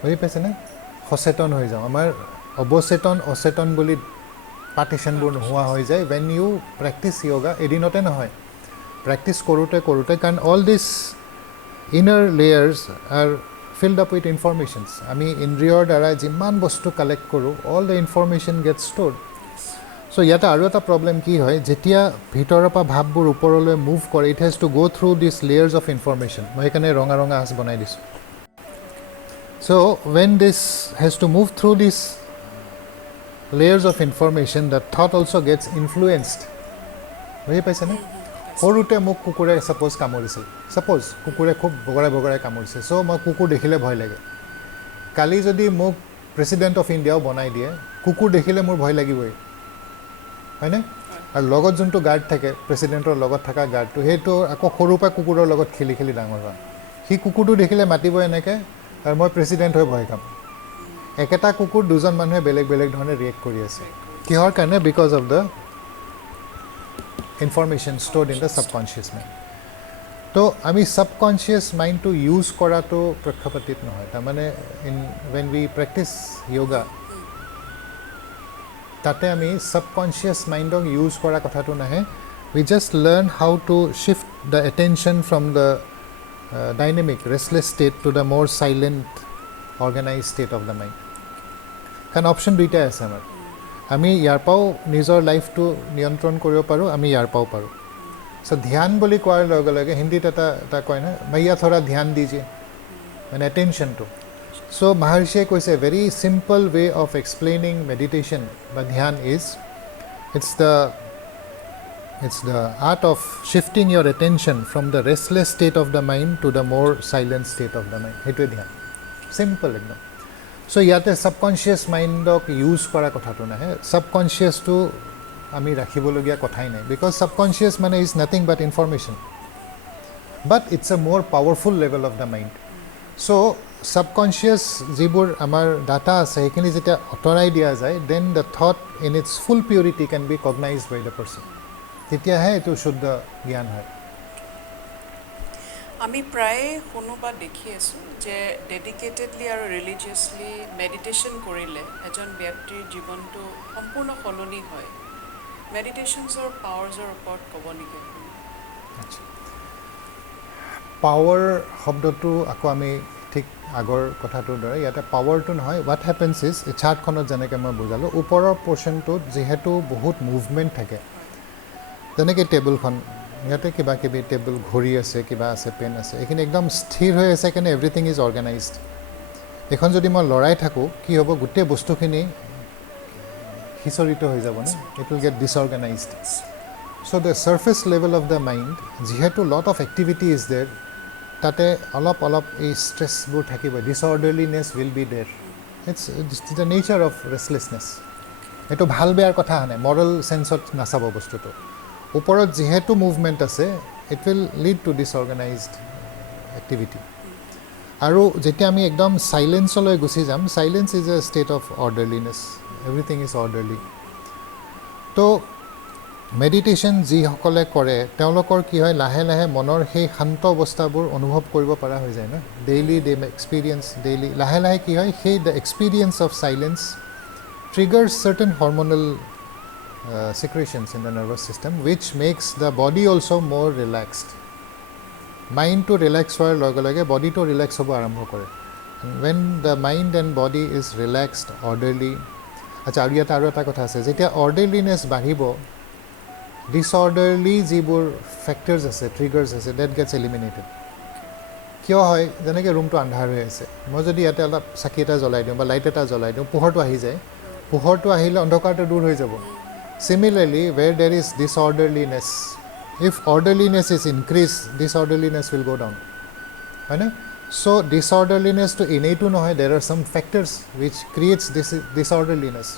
বুজি পাইছেনে? সচেতন হৈ যাওঁ, আমাৰ অৱচেতন অচেতন বুলি পাৰ্টিশ্যনবোৰ নোহোৱা হৈ যায় when you practice yoga. এদিনতে নহয়, প্ৰেক্টিছ কৰোঁতে কৰোঁতে, কাৰণ all these inner layers are filled up with informations. আমি ইন্দ্ৰিয়ৰ দ্বাৰা যিমান বস্তু কালেক্ট কৰোঁ, all the information gets stored. So ইয়াতে আৰু এটা প্ৰব্লেম কি হয়, যেতিয়া ভিতৰৰ পৰা ভাৱবোৰ ওপৰলৈ মুভ কৰে, it has to go through these layers of information. মই সেইকাৰণে ৰঙা ৰঙা আঁচ বনাই দিছোঁ. So when this has to move through these layers of information, the thought also gets influenced. বুজি পাইছেনে? সৰুতে মোক কুকুৰে ছাপ'জ কামুৰিছিল, ছাপ'জ কুকুৰে খুব বগৰাই বগৰাই কামুৰিছে, চ' মই কুকুৰ দেখিলে ভয় লাগে. কালি যদি মোক প্ৰেচিডেণ্ট অফ ইণ্ডিয়াও বনাই দিয়ে, কুকুৰ দেখিলে মোৰ ভয় লাগিবই, হয়নে? আৰু লগত যোনটো গাৰ্ড থাকে, প্ৰেচিডেণ্টৰ লগত থকা গাৰ্ডটো, সেইটো আকৌ সৰুৰ পৰা কুকুৰৰ লগত খেলি খেলি ডাঙৰ হোৱা. সি কুকুৰটো দেখিলে মাতিব এনেকৈ, আৰু মই প্ৰেচিডেণ্ট হৈ ভয় খাম. একেটা কুকুৰ দুজন মানুহে বেলেগ বেলেগ ধৰণে ৰিয়েক্ট কৰি আছে. কিহৰ কাৰণে? Because of the information stored in the subconscious mind. তো আমি ছাবকনচিয়াছ মাইণ্ডটো ইউজ কৰাটো পক্ষপাতিত নহয়. তাৰমানে ৱেন উই প্ৰেক্টিছ য়োগা, তাতে আমি ছাবকনচিয়াছ মাইণ্ডক ইউজ কৰা কথাটো নাহে. We just learn how to shift the attention from the dynamic restless state to the more silent organise state of the mind. কাৰণ অপশ্যন দুইটাই আছে আমাৰ. আমি ইয়াৰ পৰাও নিজৰ লাইফটো নিয়ন্ত্ৰণ কৰিব পাৰোঁ, আমি ইয়াৰ পৰাও পাৰোঁ. চ' ধ্যান বুলি কোৱাৰ লগে লগে হিন্দীত এটা কয় নহয়, মাইয়া থৰা ধ্যান দিজিয়ে, মানে এটেনশ্যনটো. চ' মহৰ্ষিয়ে কৈছে very simple way of explaining meditation বা ধ্যান is it's the art of shifting your attention from the restless state of the mind to the more silent state of the mind. সেইটোৱে ধ্যান, চিম্পল একদম. চ' ইয়াতে ছাবকনচিয়াছ মাইণ্ডক use কৰা কথাটো নাহে. ছাবকনচিয়াছটো আমি ৰাখিবলগীয়া কথাই নাই, বিকজ ছাবকনচিয়াছ মানে is nothing but information, but it's a more powerful level of the mind. So' subconscious যিবোৰ আমাৰ ডাটা আছে, সেইখিনি যেতিয়া আঁতৰাই দিয়া যায়, then the thought in its full purity can be cognised by the person. তেতিয়াহে এইটো শুদ্ধ জ্ঞান হয়. আমি প্ৰায়ে শুনো বা দেখি আছোঁ যে ডেডিকেটেডলি আৰু ৰিলিজিয়াছলি মেডিটেশ্যন কৰিলে এজন ব্যক্তিৰ জীৱনটো সম্পূৰ্ণ সলনি হয়. মেডিটেশ্যনছৰ পাৱাৰ্ছৰ ওপৰত ক'ব নেকি? পাৱাৰ শব্দটো আকৌ আমি ঠিক আগৰ কথাটোৰ দৰে ইয়াতে পাৱাৰটো নহয়. হোৱাট হেপেন্স ইজ, এই চাৰ্টখনত যেনেকৈ মই বুজালোঁ, ওপৰৰ পৰ্চনটোত যিহেতু বহুত মুভমেণ্ট থাকে, যেনেকৈ টেবুলখন, ইয়াতে কিবা কিবি টেবুল ঘড়ী আছে, কিবা আছে, পেন আছে, এইখিনি একদম স্থিৰ হৈ আছে কাৰণে এভৰিথিং ইজ অৰ্গেনাইজড. এইখন যদি মই লৰাই থাকোঁ, কি হ'ব, গোটেই বস্তুখিনি সিঁচৰিত হৈ যাব ন, it will get disorganised. So' the surface level of the mind, যিহেতু lot of activity is there, তাতে অলপ অলপ এই ষ্ট্ৰেছবোৰ থাকিব, disorderliness will be there. It's the nature of restlessness. এইটো ভাল বেয়াৰ কথা আহে, মৰেল চেন্সত নাচাব বস্তুটো. ওপৰত যিহেতু মুভমেণ্ট আছে, it will lead to disorganised activity. আৰু যেতিয়া আমি একদম চাইলেঞ্চলৈ গুচি যাম, silence is a state of orderliness, everything is orderly. তো মেডিটেশ্যন যিসকলে কৰে, তেওঁলোকৰ কি হয়, লাহে লাহে মনৰ সেই শান্ত অৱস্থাবোৰ অনুভৱ কৰিব পৰা হৈ যায় ন. ডেইলি এক্সপিৰিয়েঞ্চ, ডেইলি লাহে লাহে কি হয়, সেই the experience of silence triggers certain hormonal secretions in the nervous system, which makes the body also more relaxed. Mind to relax hoৱাৰ লগে লগে body to relax হ'ব আৰম্ভ কৰে. And when the mind and body is relaxed, orderly, আচ্ছা, আৰু ইয়াত আৰু এটা কথা আছে, যেতিয়া অৰ্ডাৰলিনেছ বাঢ়িব, ডিছঅৰ্ডাৰলি যিবোৰ ফেক্টৰ্ছ আছে, ট্ৰিগাৰ্ছ আছে, ডেট গেটছ এলিমিনেটেড. কিয় হয়, যেনেকৈ ৰুমটো আন্ধাৰ হৈ আছে, মই যদি ইয়াতে অলপ চাকি এটা জ্বলাই দিওঁ বা লাইট এটা জ্বলাই দিওঁ, পোহৰটো আহি যায়, পোহৰটো আহিলে অন্ধকাৰটো দূৰ হৈ যাব. Similarly, where there is disorderliness, if orderliness is increased, disorderliness will go down. হয়নে? So disorderliness to innate নহয়, there are some factors which creates this disorderliness.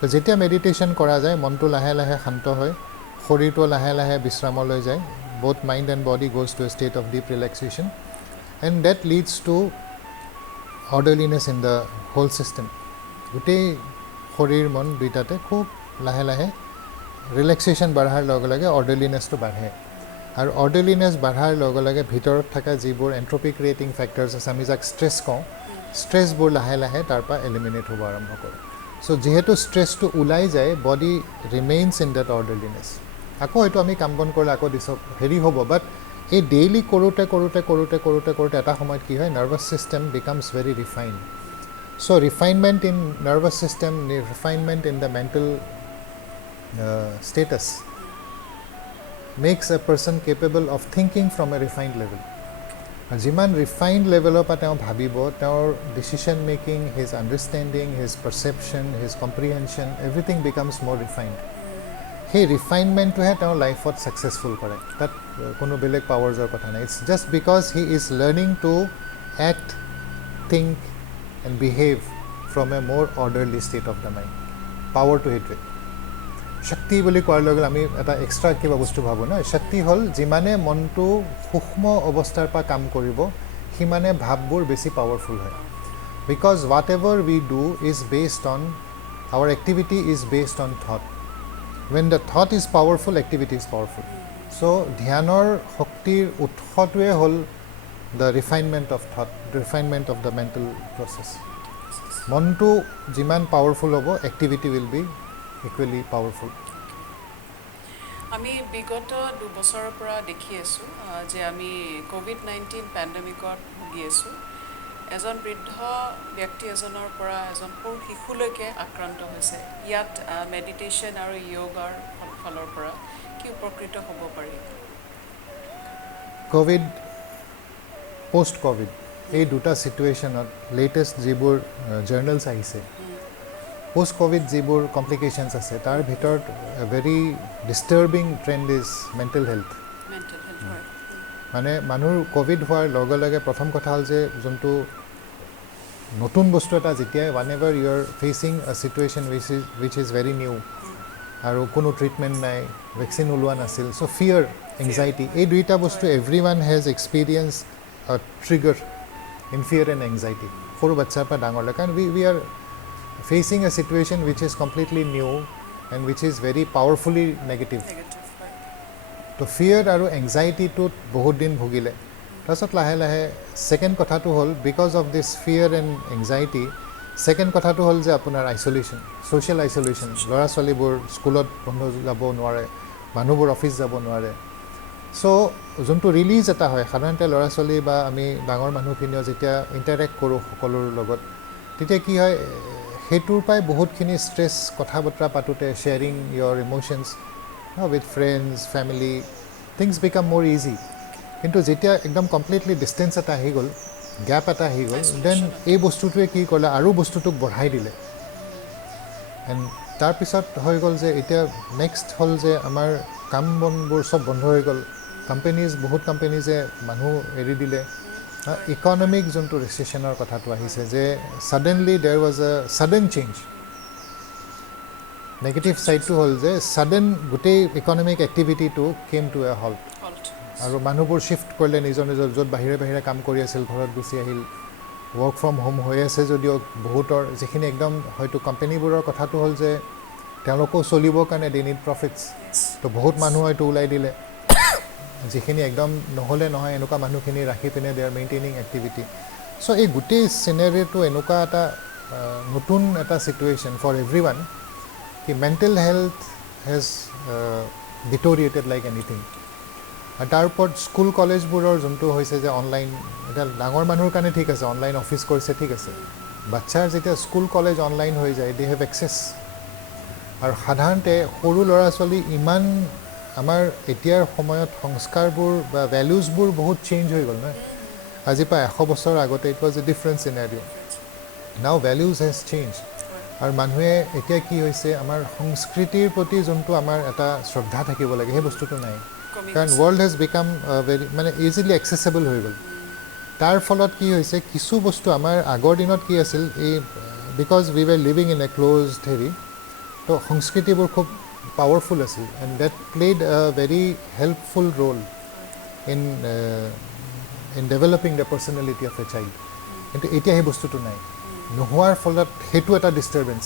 তো যেতিয়া মেডিটেশ্যন কৰা যায়, মনটো লাহে লাহে শান্ত হয়, শৰীৰটো লাহে লাহে বিশ্ৰামলৈ যায়, both mind and body goes to a state of deep relaxation, and that leads to orderliness in the whole system. গোটেই শৰীৰ মন দুইটাতে খুব লাহে লাহে ৰিলেক্সেশ্যন বাঢ়াৰ লগে লগে অৰ্ডাৰলিনেছটো বাঢ়ে. আৰু অৰ্ডাৰলিনেছ বাঢ়াৰ লগে লগে ভিতৰত থকা যিবোৰ এন্ট্ৰপি ক্ৰিয়েটিং ফেক্টৰ্ছ আছে আমি যাক ষ্ট্ৰেছ কওঁ ষ্ট্ৰেছবোৰ লাহে লাহে তাৰ পৰা এলিমিনেট হ'ব আৰম্ভ কৰে চ' যিহেতু ষ্ট্ৰেছটো ওলাই যায় বডি ৰিমেইনছ ইন ডেট অৰ্ডাৰলিনেছ আকৌ হয়তো আমি কাম বন কৰিলে আকৌ হেৰি হ'ব বাট এই ডেইলি কৰোঁতে কৰোঁতে কৰোঁতে কৰোঁতে কৰোঁতে এটা সময়ত কি হয় nervous system becomes very refine so' refinement in nervous system refinement in the mental status makes a person capable of thinking from a refined level. যিমান ৰিফাইণ্ড লেভেলৰ পৰা তেওঁ ভাবিব তেওঁৰ decision making his understanding his perception his comprehension everything becomes more refined সেই ৰিফাইনমেণ্টটোহে তেওঁৰ লাইফত ছাকচেছফুল কৰে তাত কোনো বেলেগ পাৱাৰ্ছৰ কথা নাই it's just because he is learning to act think and behave from a more orderly state of the mind পাৱাৰটো সেইটোৱে শক্তি বুলি কোৱাৰ লগে আমি এটা এক্সট্ৰা কিবা বস্তু ভাবোঁ ন শক্তি হ'ল যিমানে মনটো সূক্ষ্ম অৱস্থাৰ পৰা কাম কৰিব সিমানে ভাৱবোৰ বেছি পাৱাৰফুল হয় because whatever we do is based on our activity is based on thought when the thought is powerful activity is powerful so' ধ্যানৰ শক্তিৰ উৎসটোৱে হ'ল the refinement of thought refinement of the mental process মনটো যিমান powerful হ'ব activity will be equally powerful আমি বিগত 2 বছৰৰ পৰা দেখি আছোঁ যে আমি COVID-19 পেণ্ডেমিকত ভুগি আছোঁ এজন বৃদ্ধ ব্যক্তি এজনৰ পৰা এজন সৰু শিশুলৈকে আক্ৰান্ত হৈছে ইয়াত মেডিটেশ্যন আৰু য়োগাৰ ফালৰ পৰা কি উপকৃত হ'ব পাৰি ক'ভিড পষ্ট ক'ভিড এই দুটা ছিটুৱেশ্যনত লেটেষ্ট যিবোৰ জাৰ্নেলছ আহিছে পোষ্ট ক'ভিড যিবোৰ কমপ্লিকেশ্যনছ আছে তাৰ ভিতৰত very disturbing trend is mental health মানে মানুহৰ ক'ভিড হোৱাৰ লগে লগে প্ৰথম কথা হ'ল যে যোনটো নতুন বস্তু এটা যেতিয়াই whenever you are facing a situation which is very new আৰু কোনো ট্ৰিটমেণ্ট নাই ভেকচিন ওলোৱা নাছিল চ' ফিয়াৰ এংজাইটি এই দুইটা বস্তু every one has experience trigger in ফিয়াৰ and anxiety সৰু বাচ্চাৰ পৰা ডাঙৰলৈ কাৰণ we are facing a situation which is completely new and which is very powerfully negative. তো ফিয়াৰ আৰু এংজাইটিটোত বহুত দিন ভুগিলে তাৰপিছত লাহে লাহে ছেকেণ্ড কথাটো হ'ল because of this ফিয়াৰ and anxiety second কথাটো হ'ল যে আপোনাৰ আইচলেশ্যন ছ'চিয়েল আইচলেশ্যন ল'ৰা ছোৱালীবোৰ স্কুলত বন্ধ যাব নোৱাৰে মানুহবোৰ অফিচ যাব নোৱাৰে চ' যোনটো ৰিলিজ এটা হয় সাধাৰণতে ল'ৰা ছোৱালী বা আমি ডাঙৰ মানুহখিনিও যেতিয়া ইণ্টাৰেক্ট কৰোঁ সকলোৰ লগত তেতিয়া কি হয় সেইটোৰ পৰাই বহুতখিনি ষ্ট্ৰেছ কথা বতৰা পাতোঁতে sharing your emotions with friends family things become more easy কিন্তু যেতিয়া একদম কমপ্লিটলি ডিষ্টেঞ্চ এটা আহি গ'ল গেপ এটা আহি গ'ল দেন এই বস্তুটোৱে কি কৰিলে আৰু বস্তুটোক বঢ়াই দিলে এণ্ড তাৰপিছত হৈ গ'ল যে এতিয়া নেক্সট হ'ল যে আমাৰ কাম বনবোৰ চব বন্ধ হৈ গ'ল বহুত কোম্পেনীজে মানুহ এৰি দিলে ইকনমিক যোনটো ৰিচেশ্যনৰ কথাটো আহিছে যে suddenly there was a sudden change negative ছাইডটো হ'ল যে ছাডেন গোটেই ইকনমিক এক্টিভিটিটো কেম টু এ হল্ট আৰু মানুহবোৰ শ্বিফ্ট কৰিলে নিজৰ নিজৰ য'ত বাহিৰে বাহিৰে কাম কৰি আছিল ঘৰত গুচি আহিল ৱৰ্ক ফ্ৰম হোম হৈ আছে যদিও বহুতৰ যিখিনি একদম হয়তো কোম্পেনীবোৰৰ কথাটো হ'ল যে তেওঁলোকেও চলিবৰ কাৰণে দে নিড প্ৰফিটছ তো বহুত মানুহ হয়তো ওলাই দিলে যিখিনি একদম নহ'লে নহয় এনেকুৱা মানুহখিনি ৰাখি পিনে they are maintaining activity so' এই গোটেই চিনেৰিটো এনেকুৱা এটা নতুন এটা ছিটুৱেশ্যন ফৰ এভৰি ওৱান কি mental health has deteriorated like anything আৰু তাৰ ওপৰত স্কুল কলেজবোৰৰ যোনটো হৈছে যে অনলাইন এতিয়া ডাঙৰ মানুহৰ কাৰণে ঠিক আছে অনলাইন অফিচ কৰিছে ঠিক আছে বাচ্ছাৰ যেতিয়া স্কুল কলেজ অনলাইন হৈ যায় দে হেভ এক্সেছ আৰু সাধাৰণতে সৰু ল'ৰা ছোৱালী ইমান আমাৰ এতিয়াৰ সময়ত সংস্কাৰবোৰ বা ভেলিউজবোৰ বহুত চেঞ্জ হৈ গ'ল নহয় আজি পৰা 100 বছৰ আগতে ইট ৱাজ এ ডিফাৰেণ্ট চিনাৰিঅ' নাও ভেলিউজ হেজ চেঞ্জ আৰু মানুহে এতিয়া কি হৈছে আমাৰ সংস্কৃতিৰ প্ৰতি যোনটো আমাৰ এটা শ্ৰদ্ধা থাকিব লাগে সেই বস্তুটো নাই কাৰণ ৱৰ্ল্ড হেজ বিকাম ভেৰি মানে ইজিলি একচেচেবল হৈ গ'ল তাৰ ফলত কি হৈছে কিছু বস্তু আমাৰ আগৰ দিনত কি আছিল এই because we were living in a closed area তো সংস্কৃতিবোৰ খুব powerful আছিল and that played a very helpful role in developing the personality of a child কিন্তু এতিয়া সেই বস্তুটো নাই নোহোৱাৰ ফলত সেইটো এটা ডিষ্টাৰ্বেঞ্চ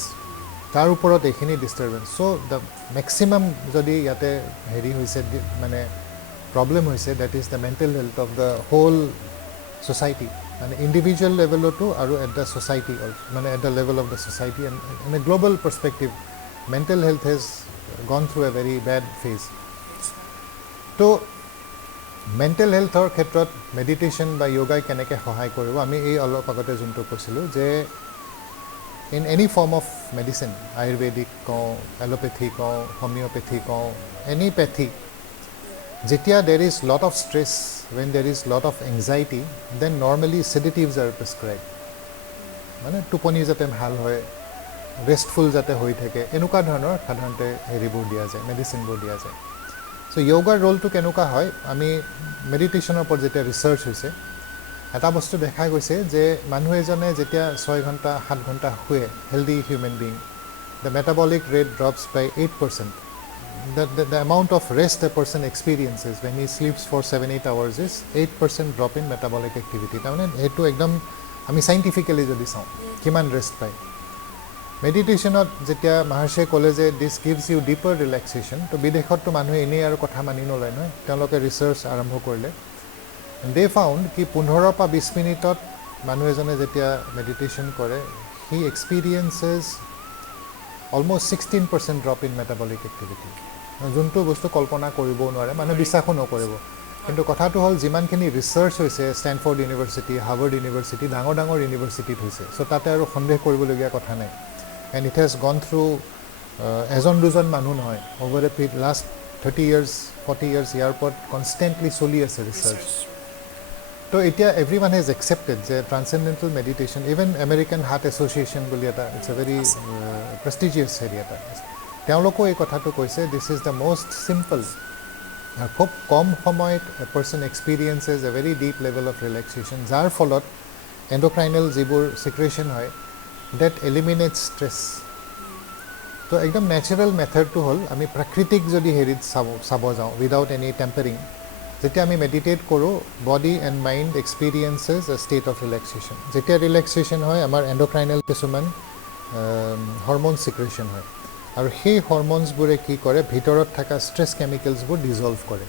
তাৰ ওপৰত এইখিনি ডিষ্টাৰ্বেঞ্চ চ' দ্য মেক্সিমাম যদি ইয়াতে হেৰি হৈছে মানে প্ৰব্লেম হৈছে that is the mental health of the whole society মানে ইণ্ডিভিজুৱেল লেভেলতো আৰু এট দ্য ছ'চাইটি মানে at the level of the society and in a global perspective mental health has gone through a very bad phase তো মেণ্টেল হেল্থৰ ক্ষেত্ৰত meditation বা য়োগাই কেনেকৈ সহায় কৰিব আমি এই অলপ আগতে যোনটো কৈছিলোঁ যে in any form of medicine Ayurvedic কওঁ এলোপেথি কওঁ হোমিঅ'পেথি কওঁ এনি পেথি যেতিয়া দেৰ is lot of stress when there is lot of anxiety then normally sedatives are prescribed মানে টোপনি যাতে ভাল হয় ৰেষ্টফুল যাতে হৈ থাকে এনেকুৱা ধৰণৰ সাধাৰণতে হেৰিবোৰ দিয়া যায় মেডিচিনবোৰ দিয়া যায় চ' য়োগাৰ ৰোলটো কেনেকুৱা হয় আমি মেডিটেশ্যনৰ ওপৰত যেতিয়া ৰিচাৰ্চ হৈছে এটা বস্তু দেখা গৈছে যে মানুহ এজনে যেতিয়া 6 ঘণ্টা 7 ঘণ্টা শুৱে healthy human being the metabolic rate drops by 8%. The amount of rest a person experiences when he sleeps for 7-8 hours is 8% drop in metabolic activity. তাৰমানে এইটো একদম আমি চাইণ্টিফিকেলি যদি চাওঁ কিমান ৰেষ্ট পায় মেডিটেশ্যনত যেতিয়া মহৰ্ষিয়ে ক'লে যে দিছ গিভছ ইউ ডিপাৰ ৰিলেক্সেশ্যন তো বিদেশততো মানুহে এনেই আৰু কথা মানি নলয় নহয় তেওঁলোকে ৰিচাৰ্চ আৰম্ভ কৰিলে দে ফাউণ্ড কি 15 পৰা 20 মিনিটত মানুহ এজনে যেতিয়া মেডিটেশ্যন কৰে he experiences almost 16% drop in metabolic activity যোনটো বস্তু কল্পনা কৰিবও নোৱাৰে মানুহে বিশ্বাসো নকৰিব কিন্তু কথাটো হ'ল যিমানখিনি ৰিচাৰ্চ হৈছে ষ্টেনফৰ্ড ইউনিভাৰ্চিটি হাৰ্ভাৰ্ড ইউনিভাৰ্চিটি ডাঙৰ ডাঙৰ ইউনিভাৰ্চিটিত হৈছে চ' তাতে আৰু সন্দেহ কৰিবলগীয়া কথা নাই and it has gone through এজন দুজন মানুহ নহয় অভাৰ এ লাষ্ট 30 years 40 years ইয়াৰ ওপৰত কনষ্টেণ্টলি চলি আছে ৰিচাৰ্চ তো এতিয়া এভৰি ৱান হেজ একচেপ্টেড যে transcendental meditation even American heart association বুলি এটা ইটছ এ ভেৰি প্ৰেষ্টিজিয়াছ হেৰি এটা তেওঁলোকেও এই কথাটো কৈছে দিছ ইজ দ্য মষ্ট চিম্পল খুব কম সময়ত a person experiences A very deep level of relaxation যাৰ ফলত এণ্ডক্ৰাইনেল যিবোৰ ছিক্ৰেশ্যন হয় ডেট এলিমিনেট ষ্ট্ৰেছ তো একদম নেচাৰেল মেথডটো হ'ল আমি প্ৰাকৃতিক যদি হেৰিত চাব যাওঁ উইদাউট এনি টেম্পাৰিং যেতিয়া আমি মেডিটেট কৰোঁ body and mind experiences A state of relaxation যেতিয়া ৰিলেক্সেশ্যন হয় আমাৰ এণ্ডক্ৰাইনেল কিছুমান হৰম'ন ছিক্ৰেশ্যন হয় আৰু সেই হৰম'নছবোৰে কি কৰে ভিতৰত থকা ষ্ট্ৰেছ কেমিকেলছবোৰ ডিজলভ কৰে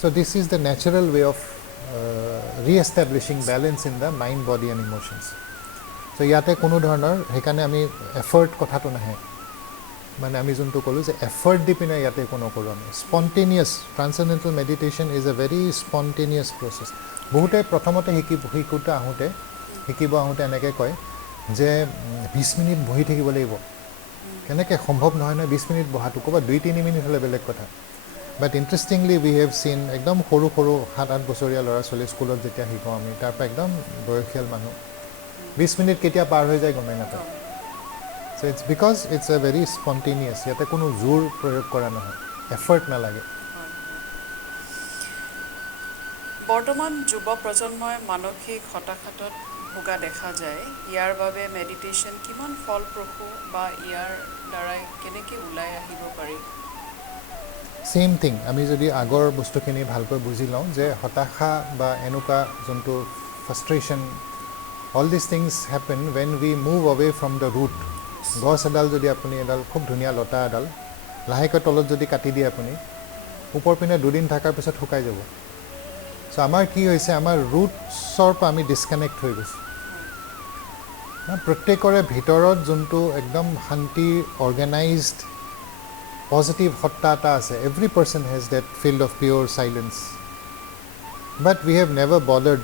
so' this is the natural way of reestablishing balance in the mind body and emotions so' ইয়াতে কোনো ধৰণৰ সেইকাৰণে আমি এফৰ্ট কথাটো নাহে মানে আমি যোনটো ক'লোঁ যে এফৰ্ট দি পিনে ইয়াতে একো নকৰোঁ আমি spontaneous transcendental meditation is a very spontaneous process বহুতে প্ৰথমতে শিকিব আহোঁতে এনেকৈ কয় যে 20 মিনিট বহি থাকিব লাগিব কেনেকৈ সম্ভৱ নহয় 20 মিনিট বহাটো ক'ৰবাত 2-3 মিনিট হ'লে বেলেগ কথা বাট ইণ্টাৰেষ্টিংলি উই হেভ চিন একদম সৰু 7-8 বছৰীয়া ল'ৰা ছোৱালী স্কুলত যেতিয়া শিকাওঁ আমি তাৰপৰা একদম বয়সীয়াল মানুহ 20 মিনিট কেতিয়া পাৰ হৈ যায় গমেই নাপায় so' it's because it's a very spontaneous ইয়াতে কোনো জোৰ প্ৰয়োগ কৰা নহয় এফৰ্ট নালাগে বৰ্তমান যুৱ প্ৰজন্মই মানসিক হতাশাতত ভোগা দেখা যায় ইয়াৰ বাবে মেডিটেশ্যন কিমান ফলপ্ৰসূ বা ইয়াৰ দ্বাৰাই কেনেকৈ ওলাই আহিব পাৰি ছেইম থিং আমি যদি আগৰ বস্তুখিনি ভালকৈ বুজি লওঁ যে হতাশা বা এনেকুৱা যোনটো frustration all this things happen when we move away from the root গছ এডাল যদি আপুনি এডাল খুব ধুনীয়া লতা এডাল লাহেকৈ তলত যদি কাটি দিয়ে আপুনি ওপৰ পিনে 2 দিন থকাৰ পিছত শুকাই যাব চ' আমাৰ কি হৈছে আমাৰ ৰুটছৰ পৰা আমি ডিছকানেক্ট হৈ গৈছোঁ প্ৰত্যেকৰে ভিতৰত যোনটো একদম শান্তি অৰ্গেনাইজড পজিটিভ সত্তা এটা আছে every person has that field of pure silence but we have never bothered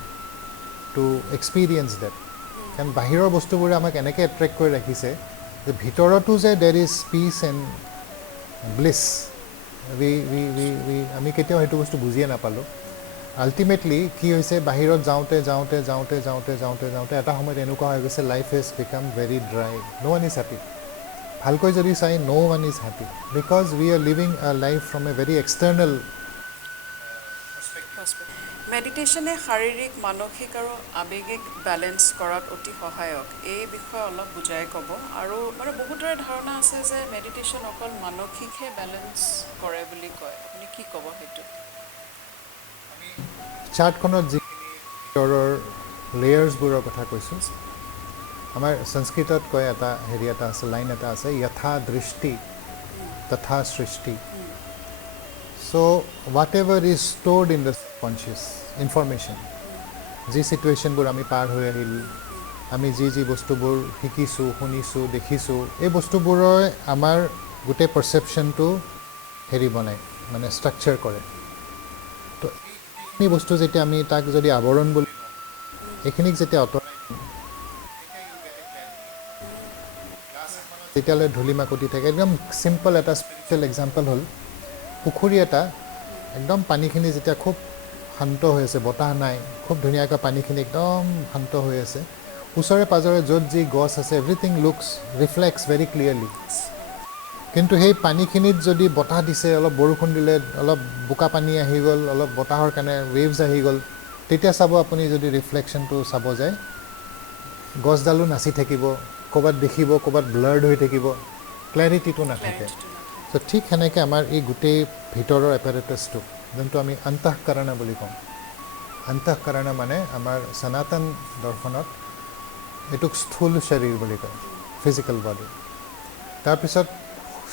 to experience that কাৰণ বাহিৰৰ বস্তুবোৰে আমাক এনেকৈ এট্ৰেক্ট কৰি ৰাখিছে যে ভিতৰতো যে দেৰ ইজ পিচ এণ্ড ব্লিছ আমি কেতিয়াও সেইটো বস্তু বুজিয়ে নাপালোঁ আল্টিমেটলি কি হৈছে বাহিৰত যাওঁতে এটা সময়ত এনেকুৱা হৈ গৈছে life has become very dry no' one is happy ভালকৈ যদি চাই no' one is happy because we are living a life from a very external মেডিটেশ্যনে শাৰীৰিক মানসিক আৰু আৱেগিক বেলেঞ্চ কৰাত অতি সহায়ক এই বিষয়ে অলপ বুজাই ক'ব আৰু মানে বহুতৰে ধাৰণা আছে যে মেডিটেশ্যন অকল মানসিকহে বেলেঞ্চ কৰে বুলি কয় আপুনি কি ক'ব সেইটো চাৰ্টখনত যিখিনি ভিতৰৰ লেয়াৰ্ছবোৰৰ কথা কৈছোঁ আমাৰ সংস্কৃতত কয় এটা হেৰি এটা আছে লাইন এটা আছে যথা দৃষ্টি তথা সৃষ্টি চ' So whatever is stored in the conscious information, যি চিটুৱেশ্যনবোৰ আমি পাৰ হৈ আহিলোঁ, আমি যি যি বস্তুবোৰ শিকিছোঁ, শুনিছোঁ, দেখিছোঁ, এই বস্তুবোৰে আমাৰ গোটেই পাৰচেপশ্যনটো বনায়, মানে ষ্ট্ৰাকচাৰ কৰে। তো এইখিনি বস্তু যেতিয়া আমি তাক যদি আৱৰণ বুলি এইখিনিক যেতিয়া আঁতৰাই যেতিয়ালৈ ধূলি মাকতি থাকে, একদম চিম্পল এটা স্পিৰিচুৱেল এক্সাম্পল হ'ল পুখুৰী এটা, একদম পানীখিনি যেতিয়া খুব শান্ত হৈ আছে, বতাহ নাই, খুব ধুনীয়াকৈ পানীখিনি একদম শান্ত হৈ আছে, ওচৰে পাঁজৰে য'ত যি গছ আছে এভৰিথিং লুকছ ৰিফ্লেক্টছ ভেৰি ক্লিয়াৰলি। কিন্তু সেই পানীখিনিত যদি বতাহ দিছে, অলপ বৰষুণ দিলে, অলপ বোকা পানী আহি গ'ল, অলপ বতাহৰ কাৰণে ৱেভছ আহি গ'ল, তেতিয়া চাব আপুনি যদি ৰিফ্লেকশ্যনটো চাব যায়, গছডালো নাচি থাকিব, ক'ৰবাত দেখিব, ক'ৰবাত ব্লাৰ্ড হৈ থাকিব, ক্লেৰিটিটো নাথাকে। চ' ঠিক সেনেকৈ আমাৰ এই গোটেই ভিতৰৰ এপাৰেটাছটো, যোনটো আমি অন্তঃকৰণা বুলি কওঁ, অন্তঃকৰণা মানে আমাৰ সনাতন দৰ্শনত এইটোক স্থূল শৰীৰ বুলি কয়, ফিজিকেল বডি। তাৰপিছত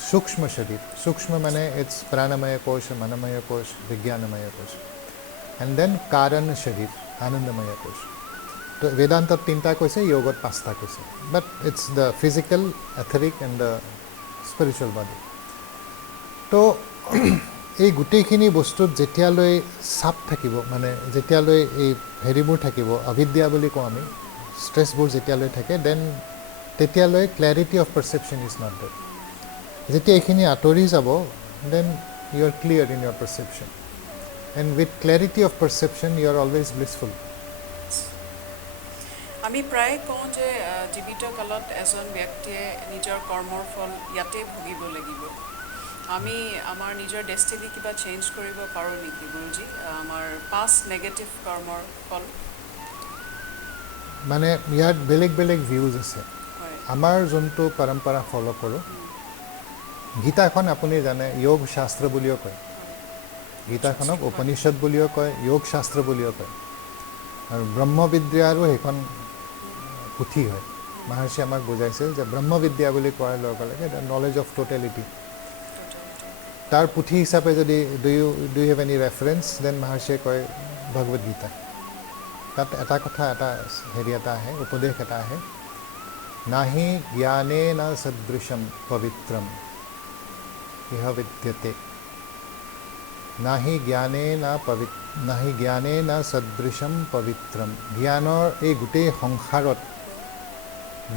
সূক্ষ্ম শৰীৰ, সূক্ষ্ম মানে ইটছ প্ৰাণময় কোষ, মনময় কোষ, বিজ্ঞানময় কোষ, এণ্ড দেন কাৰণ শৰীৰ, আনন্দময় কোষ। তো বেদান্তত 3টা কৈছে, য়োগত 5টা কৈছে, but it's the physical, etheric and the spiritual body. তো এই গোটেইখিনি বস্তুত যেতিয়ালৈ চাপ থাকিব, মানে যেতিয়ালৈ এই হেৰিবোৰ থাকিব, অবিদ্যা বুলি কওঁ আমি, ষ্ট্ৰেছবোৰ যেতিয়ালৈ থাকে, দেন তেতিয়ালৈ clarity of perception is not there. যেতিয়া এইখিনি আঁতৰি যাব, then you are clear in your perception, and with clarity of perception you are always blissful. আমি প্ৰায় কওঁ যে জীৱিত কালত এজন ব্যক্তিয়ে নিজৰ কৰ্মৰ ফল ইয়াতে ভুগিব লাগিব। আমি আমাৰ নিজৰ ডেষ্টিনি কিবা চেঞ্জ কৰিব পাৰোঁ নেকি গুৰুজী? আমাৰ পাষ্ট নেগেটিভ কৰ্মৰ ফল, মানে ইয়াত বেলেগ বেলেগ ভিউজ আছে। হয়, আমাৰ যোনটো পৰম্পৰা ফ'ল' কৰোঁ, গীতাখন আপুনি জানে যোগ শাস্ত্ৰ বুলিও কয়, গীতাখনক উপনিষদ বুলিও কয়, যোগ শাস্ত্ৰ বুলিও কয়, আৰু ব্ৰহ্মবিদ্যাৰো সেইখন পুথি হয়। মহৰ্ষি আমাক বুজাইছিল যে ব্ৰহ্মবিদ্যা বুলি কোৱাৰ লগে লগে দ্য নলেজ অফ টোটেলিটি। তাৰ পুথি হিচাপে যদি do you have any reference, then মহৰ্ষিয়ে কয় ভগৱদ গীতা। তাত এটা কথা, এটা হেৰি এটা আহে, উপদেশ এটা আহে, নাহি জ্ঞানে না সদৃশম পবিত্ৰম ইহ বিদ্যতে, নাহি জ্ঞানে না সদৃশম পবিত্ৰম। জ্ঞানৰ এই গোটেই সংসাৰত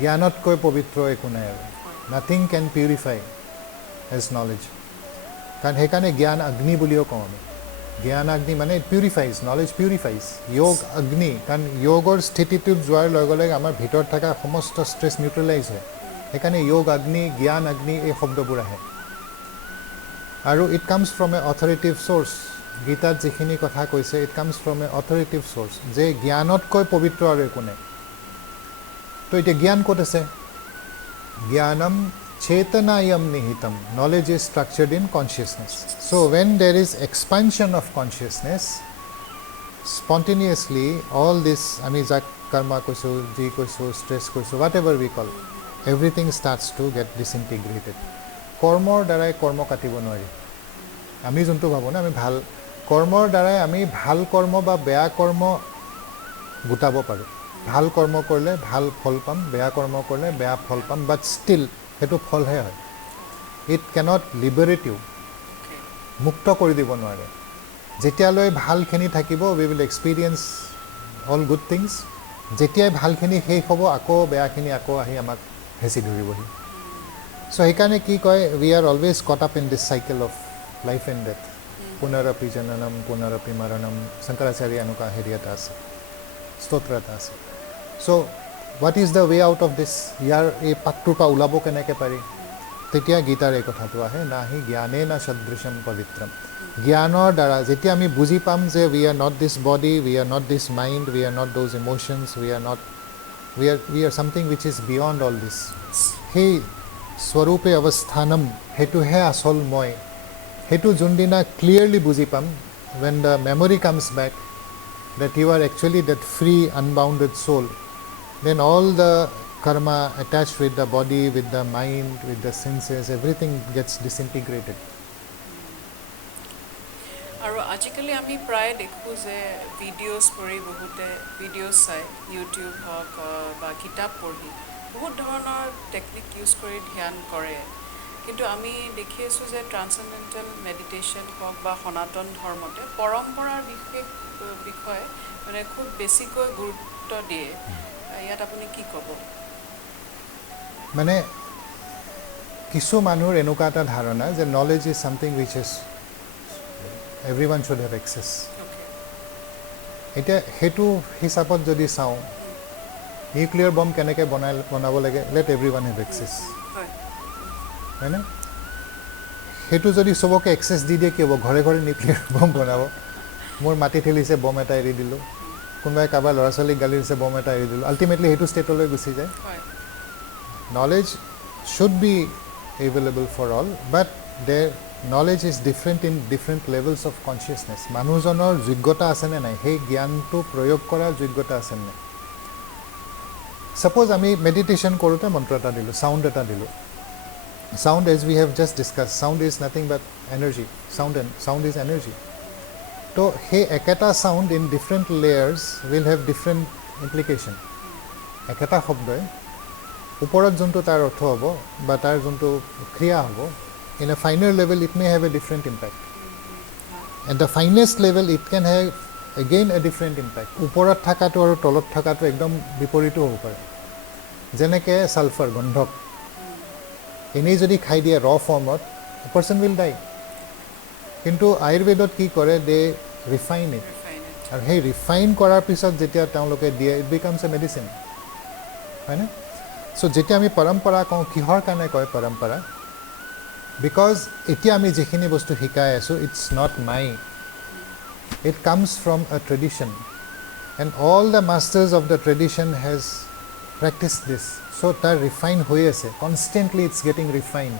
জ্ঞানতকৈ পবিত্ৰ একো নাই আৰু। নাথিং কেন পিউৰিফাই এজ নলেজ। কাৰণ সেইকাৰণে জ্ঞান অগ্নি বুলিও কওঁ আমি। জ্ঞান অগ্নি মানে ইট পিউৰিফাইজ, নলেজ পিউৰিফাইজ। যোগ অগ্নি, কাৰণ যোগৰ স্থিতিটোত যোৱাৰ লগে লগে আমাৰ ভিতৰত থকা সমস্ত ষ্ট্ৰেছ নিউট্ৰেলাইজ হয়। সেইকাৰণে যোগ অগ্নি, জ্ঞান অগ্নি এই শব্দবোৰ আহে। আৰু it comes from a authoritative source. গীতাত যিখিনি কথা কৈছে, it comes from a authoritative source, যে জ্ঞানতকৈ পবিত্ৰ আৰু একো নাই। তো এতিয়া জ্ঞান ক'ত আছে? জ্ঞানম চেতনায়ম নিহিতম। Knowledge is structured in consciousness. So when there is expansion of consciousness, spontaneously all this, আমি যাক কৰ্মা কৈছোঁ, যি কৈছোঁ, ষ্ট্ৰেছ কৈছোঁ, whatever we call, everything starts to get disintegrated. কৰ্মৰ দ্বাৰাই কৰ্ম কাটিব নোৱাৰি। আমি যোনটো ভাবোঁ না, আমি ভাল কৰ্মৰ দ্বাৰাই আমি ভাল কৰ্ম বা বেয়া কৰ্ম গোটাব পাৰোঁ। ভাল কৰ্ম কৰিলে ভাল ফল পাম, বেয়া কৰ্ম কৰিলে বেয়া ফল পাম, বাট ষ্টিল সেইটো ফলহে হয়। ইট কেনট লিবাৰেট ইউ, মুক্ত কৰি দিব নোৱাৰে। যেতিয়ালৈ ভালখিনি থাকিব, we will experience all good things. যেতিয়াই ভালখিনি শেষ হ'ব, আকৌ বেয়াখিনি আকৌ আহি আমাক হেঁচি ধৰিবহি। চ' সেইকাৰণে কি কয়, we are always caught up in this cycle of life and death. পুনৰপি জননম পুনৰপি মৰণম, শংকৰাচাৰ্য এনেকুৱা হেৰি এটা আছে, স্তোত্ৰ এটা আছে। So' what is the way out of this? ইয়াৰ এই পাকটোৰ পৰা ওলাব কেনেকৈ পাৰি? তেতিয়া গীতাৰ এই কথাটো আহে, নাহি জ্ঞানে না সদৃশম পবিত্ৰম। জ্ঞানৰ দ্বাৰা যেতিয়া আমি বুজি পাম যে we are not this body, we are not this mind, we are not those emotions, we are something wish is beyond all দিছ, সেই স্বৰূপে অৱস্থানম, সেইটোহে আচল মই। সেইটো যোনদিনা ক্লিয়াৰলি বুজি পাম, when the memory comes back that you are actually that free unbounded soul, then all the karma attached with the body, with the mind, with the senses, everything gets disintegrated. আজিকালি আমি প্ৰায় দেখোঁ যে videos কৰি বহুতে videos চাই YouTube হওক বা কিতাপ পঢ়ি বহুত ধৰণৰ টেকনিক ইউজ কৰি ধ্যান কৰে কিন্তু আমি দেখি আছোঁ যে ট্ৰান্সেণ্ডেণ্টেল মেডিটেশ্যন হওক বা সনাতন ধৰ্মতে পৰম্পৰাৰ বিষয়ে মানে খুব বেছিকৈ গুৰুত্ব দিয়ে ইয়াত আপুনি কি ক'ব মানে কিছু মানুহৰ এনেকুৱা এটা ধাৰণা যে knowledge is something which is everyone should have access এতিয়া সেইটো হিচাপত যদি চাওঁ নিউক্লিয়াৰ বম্ব কেনেকৈ বনাব লাগে লেট এভৰিৱান হেভ এক্সেছ হয়নে সেইটো যদি চবকে এক্সেছ দি দিয়ে কি হ'ব ঘৰে ঘৰে নিউক্লিয়াৰ বম্ব বনাব মোৰ মাটি ঠেলিছে বম এটা এৰি দিলোঁ কোনোবাই কাৰোবাৰ ল'ৰা ছোৱালীক গালি দিছে বম এটা এৰি দিলোঁ আল্টিমেটলি সেইটো ষ্টেটলৈ গুচি যায় knowledge should be available for all but their knowledge is different in different levels of consciousness মানুহজনৰ যোগ্যতা আছে নে নাই সেই জ্ঞানটো প্ৰয়োগ কৰাৰ যোগ্যতা আছে নে suppose আমি মেডিটেশ্যন কৰোঁতে মন্ত্ৰ এটা দিলোঁ সাউণ্ড এটা দিলোঁ sound as we have just discussed sound is nothing but energy sound is energy তো সেই একেটা sound in different layers will have different implication একেটা শব্দই ওপৰত যোনটো তাৰ অৰ্থ হ'ব বা তাৰ যোনটো ক্ৰিয়া হ'ব in a finer level it may have a different impact at the finest level it can have again a different impact ওপৰত থকাটো আৰু তলত থকাটো একদম বিপৰীত হ'ব পাৰে যেনেকৈ সালফাৰ গন্ধক এনেই যদি খাই দিয়ে ৰ ফৰ্মত a person will die কিন্তু আয়ুৰ্বেদত কি কৰে দে ৰিফাইন ইট আৰু সেই ৰিফাইন কৰাৰ পিছত যেতিয়া তেওঁলোকে দিয়ে ইট বিকামছ এ মেডিচিন হয়নে চ' যেতিয়া আমি পৰম্পৰা কওঁ কিহৰ কাৰণে কয় পৰম্পৰা বিকজ এতিয়া আমি যিখিনি বস্তু শিকাই আছোঁ it's not my it comes from a tradition and all the masters of the tradition has practice this so' তাৰ ৰিফাইন হৈ আছে কনষ্টেণ্টলি ইটছ গেটিং ৰিফাইণ্ড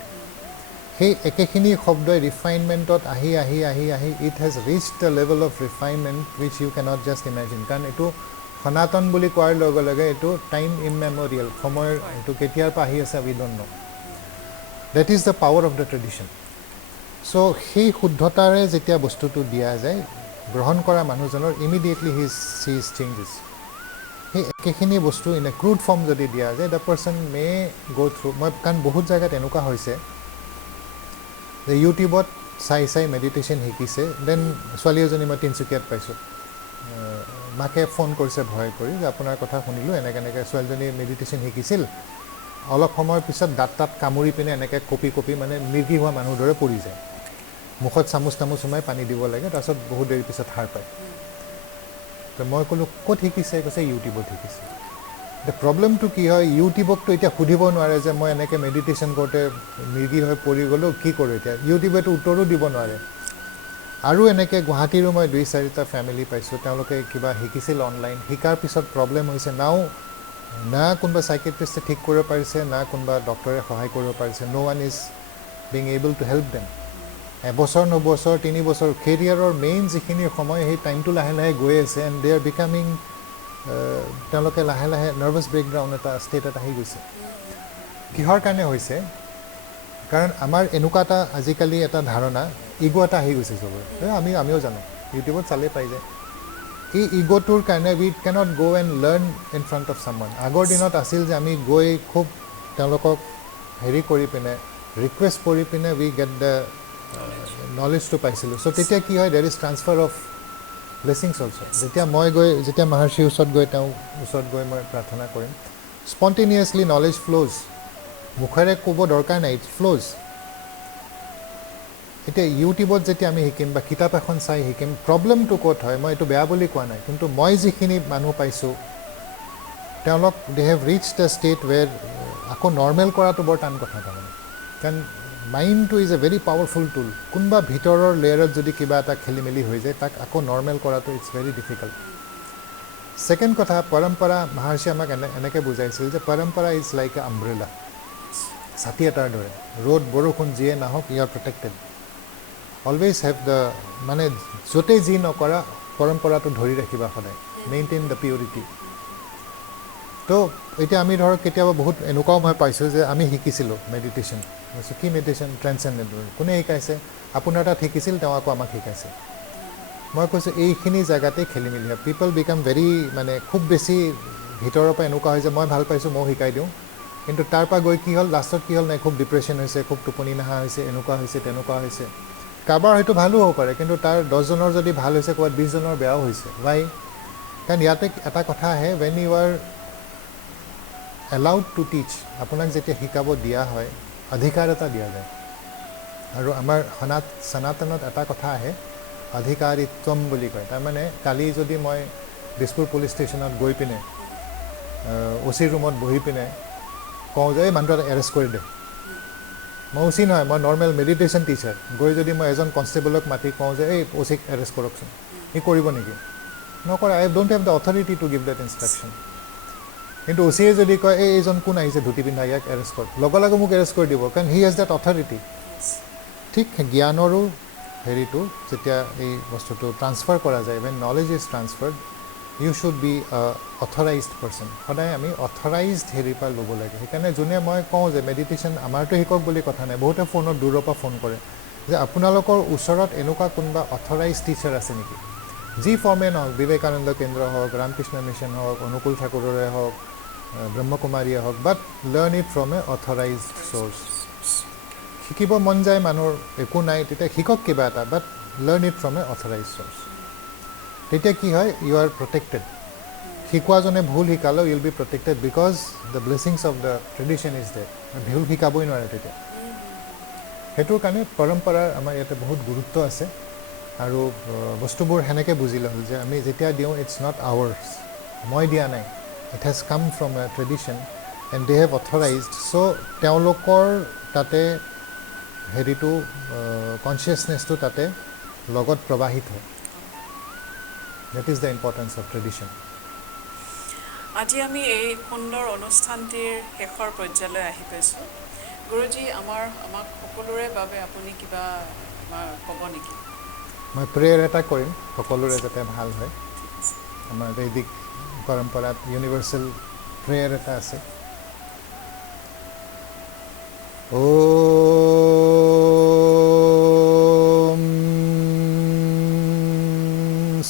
সেই একেখিনি শব্দই ৰিফাইনমেণ্টত আহি আহি আহি আহি it has reach the level of refinement which you cannot just imagine কাৰণ এইটো সনাতন বুলি কোৱাৰ লগে লগে এইটো টাইম ইমমেমৰিয়েল সময়ৰ এইটো কেতিয়াৰ পৰা আহি আছে we don't know' that is the power of the tradition so' সেই শুদ্ধতাৰে যেতিয়া বস্তুটো দিয়া যায় গ্ৰহণ কৰা মানুহজনৰ ইমিডিয়েটলি সি ইজ চেঞ্জেছ সেই একেখিনি বস্তু ইন এ ক্ৰুড ফৰ্ম যদি দিয়া যায় দ্য পাৰ্চন মে গ' থ্ৰু মই কাৰণ বহুত জেগাত এনেকুৱা হৈছে যে ইউটিউবত চাই মেডিটেশ্যন শিকিছে দেন ছোৱালী এজনী মই তিনিচুকীয়াত পাইছোঁ মাকে ফোন কৰিছে ভয় কৰি যে আপোনাৰ কথা শুনিলোঁ এনেকৈ ছোৱালীজনী মেডিটেশ্যন শিকিছিল অলপ সময়ৰ পিছত দাঁত কামুৰি পিনে এনেকৈ কপি মানে মিৰ্গি হোৱা মানুহৰ দৰে পৰি যায় মুখত চামুচ সোমাই পানী দিব লাগে তাৰপিছত বহুত দেৰি পিছত সাৰ পায় তো মই ক'লোঁ ক'ত শিকিছে কৈছে ইউটিউবত শিকিছে এতিয়া প্ৰব্লেমটো কি হয় ইউটিউবকতো এতিয়া সুধিব নোৱাৰে যে মই এনেকৈ মেডিটেশ্যন কৰোঁতে মিৰ্গি হৈ পৰি গ'লোঁ কি কৰোঁ এতিয়া ইউটিউবেতো উত্তৰো দিব নোৱাৰে আৰু এনেকৈ গুৱাহাটীৰো মই 2-4টা ফেমিলি পাইছোঁ তেওঁলোকে কিবা শিকিছিল অনলাইন শিকাৰ পিছত প্ৰব্লেম হৈছে না কোনোবা চাইকেট্ৰিষ্টে ঠিক কৰিব পাৰিছে না কোনোবা ডক্টৰে সহায় কৰিব পাৰিছে no' one is being able to help them এবছৰ 9 বছৰ 3 বছৰ কেৰিয়াৰৰ মেইন যিখিনি সময় সেই টাইমটো লাহে লাহে গৈ আছে এণ্ড দে আৰ বিকামিং তেওঁলোকে লাহে লাহে নাৰ্ভাছ ব্ৰেকডাউন এটা ষ্টেট এটা আহি গৈছে কিহৰ কাৰণে হৈছে কাৰণ আমাৰ এনেকুৱা এটা আজিকালি এটা ধাৰণা ইগ' এটা আহি গৈছে চবৰে আমিও জানো ইউটিউবত চালেই পাই যায় এই ইগ'টোৰ কাৰণে we cannot go' and learn in front of someone আগৰ দিনত আছিল যে আমি গৈ খুব তেওঁলোকক হেৰি কৰি পিনে ৰিকুৱেষ্ট কৰি পিনে উই গেট দ্য নলেজটো পাইছিলোঁ চ' তেতিয়া কি হয় দেৰ is transfer of blessings also' যেতিয়া মহৰ্ষিৰ ওচৰত গৈ মই প্ৰাৰ্থনা কৰিম স্পণ্টেনিয়াছলি নলেজ ফ্ল'জ মুখেৰে ক'ব দৰকাৰ নাই ইট ফ্ল'জ এতিয়া ইউটিউবত যেতিয়া আমি শিকিম বা কিতাপ এখন চাই শিকিম প্ৰব্লেমটো ক'ত হয় মই এইটো বেয়া বুলি কোৱা নাই কিন্তু মই যিখিনি মানুহ পাইছোঁ তেওঁলোক they have reach the state where আকৌ নৰ্মেল কৰাটো বৰ টান কথা তাৰমানে কাৰণ মাইণ্ডটো is a very powerful tool কোনোবা ভিতৰৰ লেয়াৰত যদি কিবা এটা খেলি মেলি হৈ যায় তাক আকৌ নৰ্মেল কৰাটো ইটছ ভেৰি ডিফিকাল্ট ছেকেণ্ড কথা পৰম্পৰা মহৰ্ষি আমাক এনেকৈ বুজাইছিল যে পৰম্পৰা ইজ লাইক এ আমব্ৰেলা ছাতি এটাৰ দৰে ৰ'দ বৰষুণ যিয়ে নাহক you are protected always have the মানে য'তেই যি নকৰা পৰম্পৰাটো ধৰি ৰাখিবা সদায় মেইনটেইন দ্য পিউৰিটি তো এতিয়া আমি ধৰক কেতিয়াবা বহুত এনেকুৱাও মই পাইছোঁ যে আমি শিকিছিলোঁ মেডিটেশ্যন কি মেডিটেশ্যন ট্ৰেন্সেণ্ডেণ্টেল কোনে শিকাইছে আপোনাৰ তাত শিকিছিল তেওঁ আকৌ আমাক শিকাইছে মই কৈছোঁ এইখিনি জেগাতেই খেলি মেলি হয় পিপল বিকাম ভেৰি মানে খুব বেছি ভিতৰৰ পৰা এনেকুৱা হয় যে মই ভাল পাইছোঁ ময়ো শিকাই দিওঁ কিন্তু তাৰ পৰা গৈ কি হ'ল লাষ্টত কি হ'ল নাই খুব ডিপ্ৰেশ্যন হৈছে খুব টোপনি নহা হৈছে এনেকুৱা হৈছে তেনেকুৱা হৈছে কাৰোবাৰ হয়তো ভালো হ'ব পাৰে কিন্তু তাৰ 10জনৰ যদি ভাল হৈছে ক'ৰবাত 20জনৰ বেয়াও হৈছে ৱাই কাৰণ ইয়াতে এটা কথা আহে when you are allowed to teach আপোনাক যেতিয়া শিকাব দিয়া হয় অধিকাৰ এটা দিয়া যায় আৰু আমাৰ সনাতনত এটা কথা আহে অধিকাৰিত্বম বুলি কয় তাৰমানে কালি যদি মই দিছপুৰ পুলিচ ষ্টেচনত গৈ পিনে অ'চি ৰুমত বহি পিনে কওঁ যে এই মানুহটো এটা এৰেষ্ট কৰি দে মই অ'চি নহয় মই নৰ্মেল মেডিটেশ্যন টিচাৰ গৈ যদি মই এজন কনষ্টেবলক মাতি কওঁ যে এই অ'চিক এৰেষ্ট কৰকচোন সি কৰিব নেকি নকৰে I don't have the authority to give that instruction কিন্তু অ'চিয়ে যদি কয় এইজন কোন আহিছে ধুতি পিন্ধা ইয়াক এৰেষ্ট কৰ লগে লগে মোক এৰেষ্ট কৰি দিব কাৰণ হি হেজ দেট অথৰিটি ঠিক জ্ঞানৰো হেৰিটো যেতিয়া এই বস্তুটো ট্ৰান্সফাৰ কৰা যায় when knowledge is transferred you should be a authorized person সদায় আমি অথৰাইজড হেৰিৰ পৰা ল'ব লাগে সেইকাৰণে যোনে মই কওঁ যে মেডিটেশ্যন আমাৰতো শিকক বুলি কথা নাই বহুতে ফোনত দূৰৰ পৰা ফোন কৰে যে আপোনালোকৰ ওচৰত এনেকুৱা কোনোবা অথৰাইজ টিচাৰ আছে নেকি যি ফৰ্মে নহওক বিবেকানন্দ কেন্দ্ৰ হওক ৰামকৃষ্ণ মিছন হওক অনুকূল ঠাকুৰৰে হওক ব্ৰহ্মকুমাৰীয়ে হওক but learn it from a authorized source শিকিব মন যায় মানুহৰ একো নাই তেতিয়া শিকক কিবা এটা but learn it from a authorize source তেতিয়া কি হয় ইউ আৰ প্ৰটেক্টেড শিকোৱাজনে ভুল শিকালেও you'll be protected because the blessings of the tradition is that ভুল শিকাবই নোৱাৰে তেতিয়া সেইটোৰ কাৰণে পৰম্পৰাৰ আমাৰ ইয়াতে বহুত গুৰুত্ব আছে আৰু বস্তুবোৰ সেনেকৈ বুজি ল'ল যে আমি যেতিয়া দিওঁ ইটছ নট আৱাৰ্ছ মই দিয়া নাই it has come from a tradition and they have authorized so' তেওঁলোকৰ তাতে হেৰিটো কনচিয়াছনেছটো তাতে লগত প্ৰবাহিত হয় that is the importance of tradition আজি আমি এই সুন্দৰ অনুষ্ঠানটিৰ শেষৰ পৰ্যায়লৈ আহি পাইছোঁ গুৰুজী আমাক সকলোৰে বাবে আপুনি কিবা ক'ব নেকি মই প্ৰেয়াৰ এটা কৰিম সকলোৰে যাতে ভাল হয় আমাৰ বৈদিক পৰম্পৰাত ইউনিভাৰ্চেল প্ৰেয়াৰ এটা আছে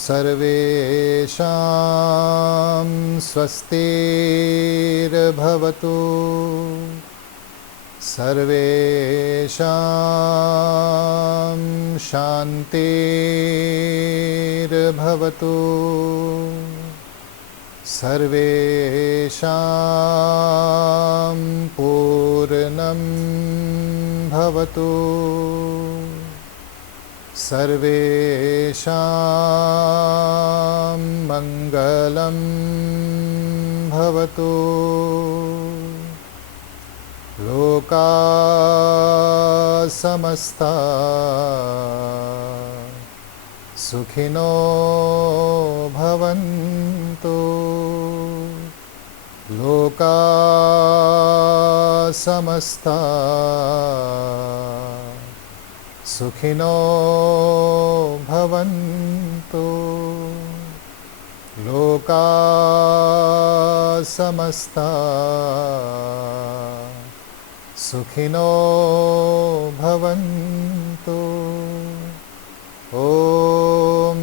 सर्वेषां स्वस्तिर्भवतु सर्वेषां शान्तिर्भवतु सर्वेषां पूर्णं भवतु सर्वेषां मङ्गलं भवतु लोका समस्ता सुखिनो भवन्तु लोका समस्ता सुखिनो भवन्तु लोका समस्ता सुखिनो भवन्तु ॐ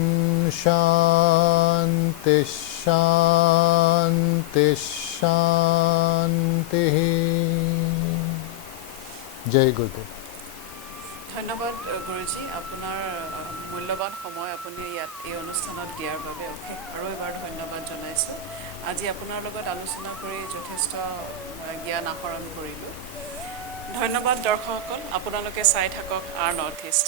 शान्ति शान्ति शान्तिः जय गुरुदेव ধন্যবাদ গুৰুজী আপোনাৰ মূল্যৱান সময় আপুনি ইয়াত এই অনুষ্ঠানত দিয়াৰ বাবে অশেষ আৰু এবাৰ ধন্যবাদ জনাইছোঁ আজি আপোনাৰ লগত আলোচনা কৰি যথেষ্ট জ্ঞান আহৰণ কৰিলোঁ ধন্যবাদ দৰ্শকসকল আপোনালোকে চাই থাকক আৰ নৰ্থ ইষ্ট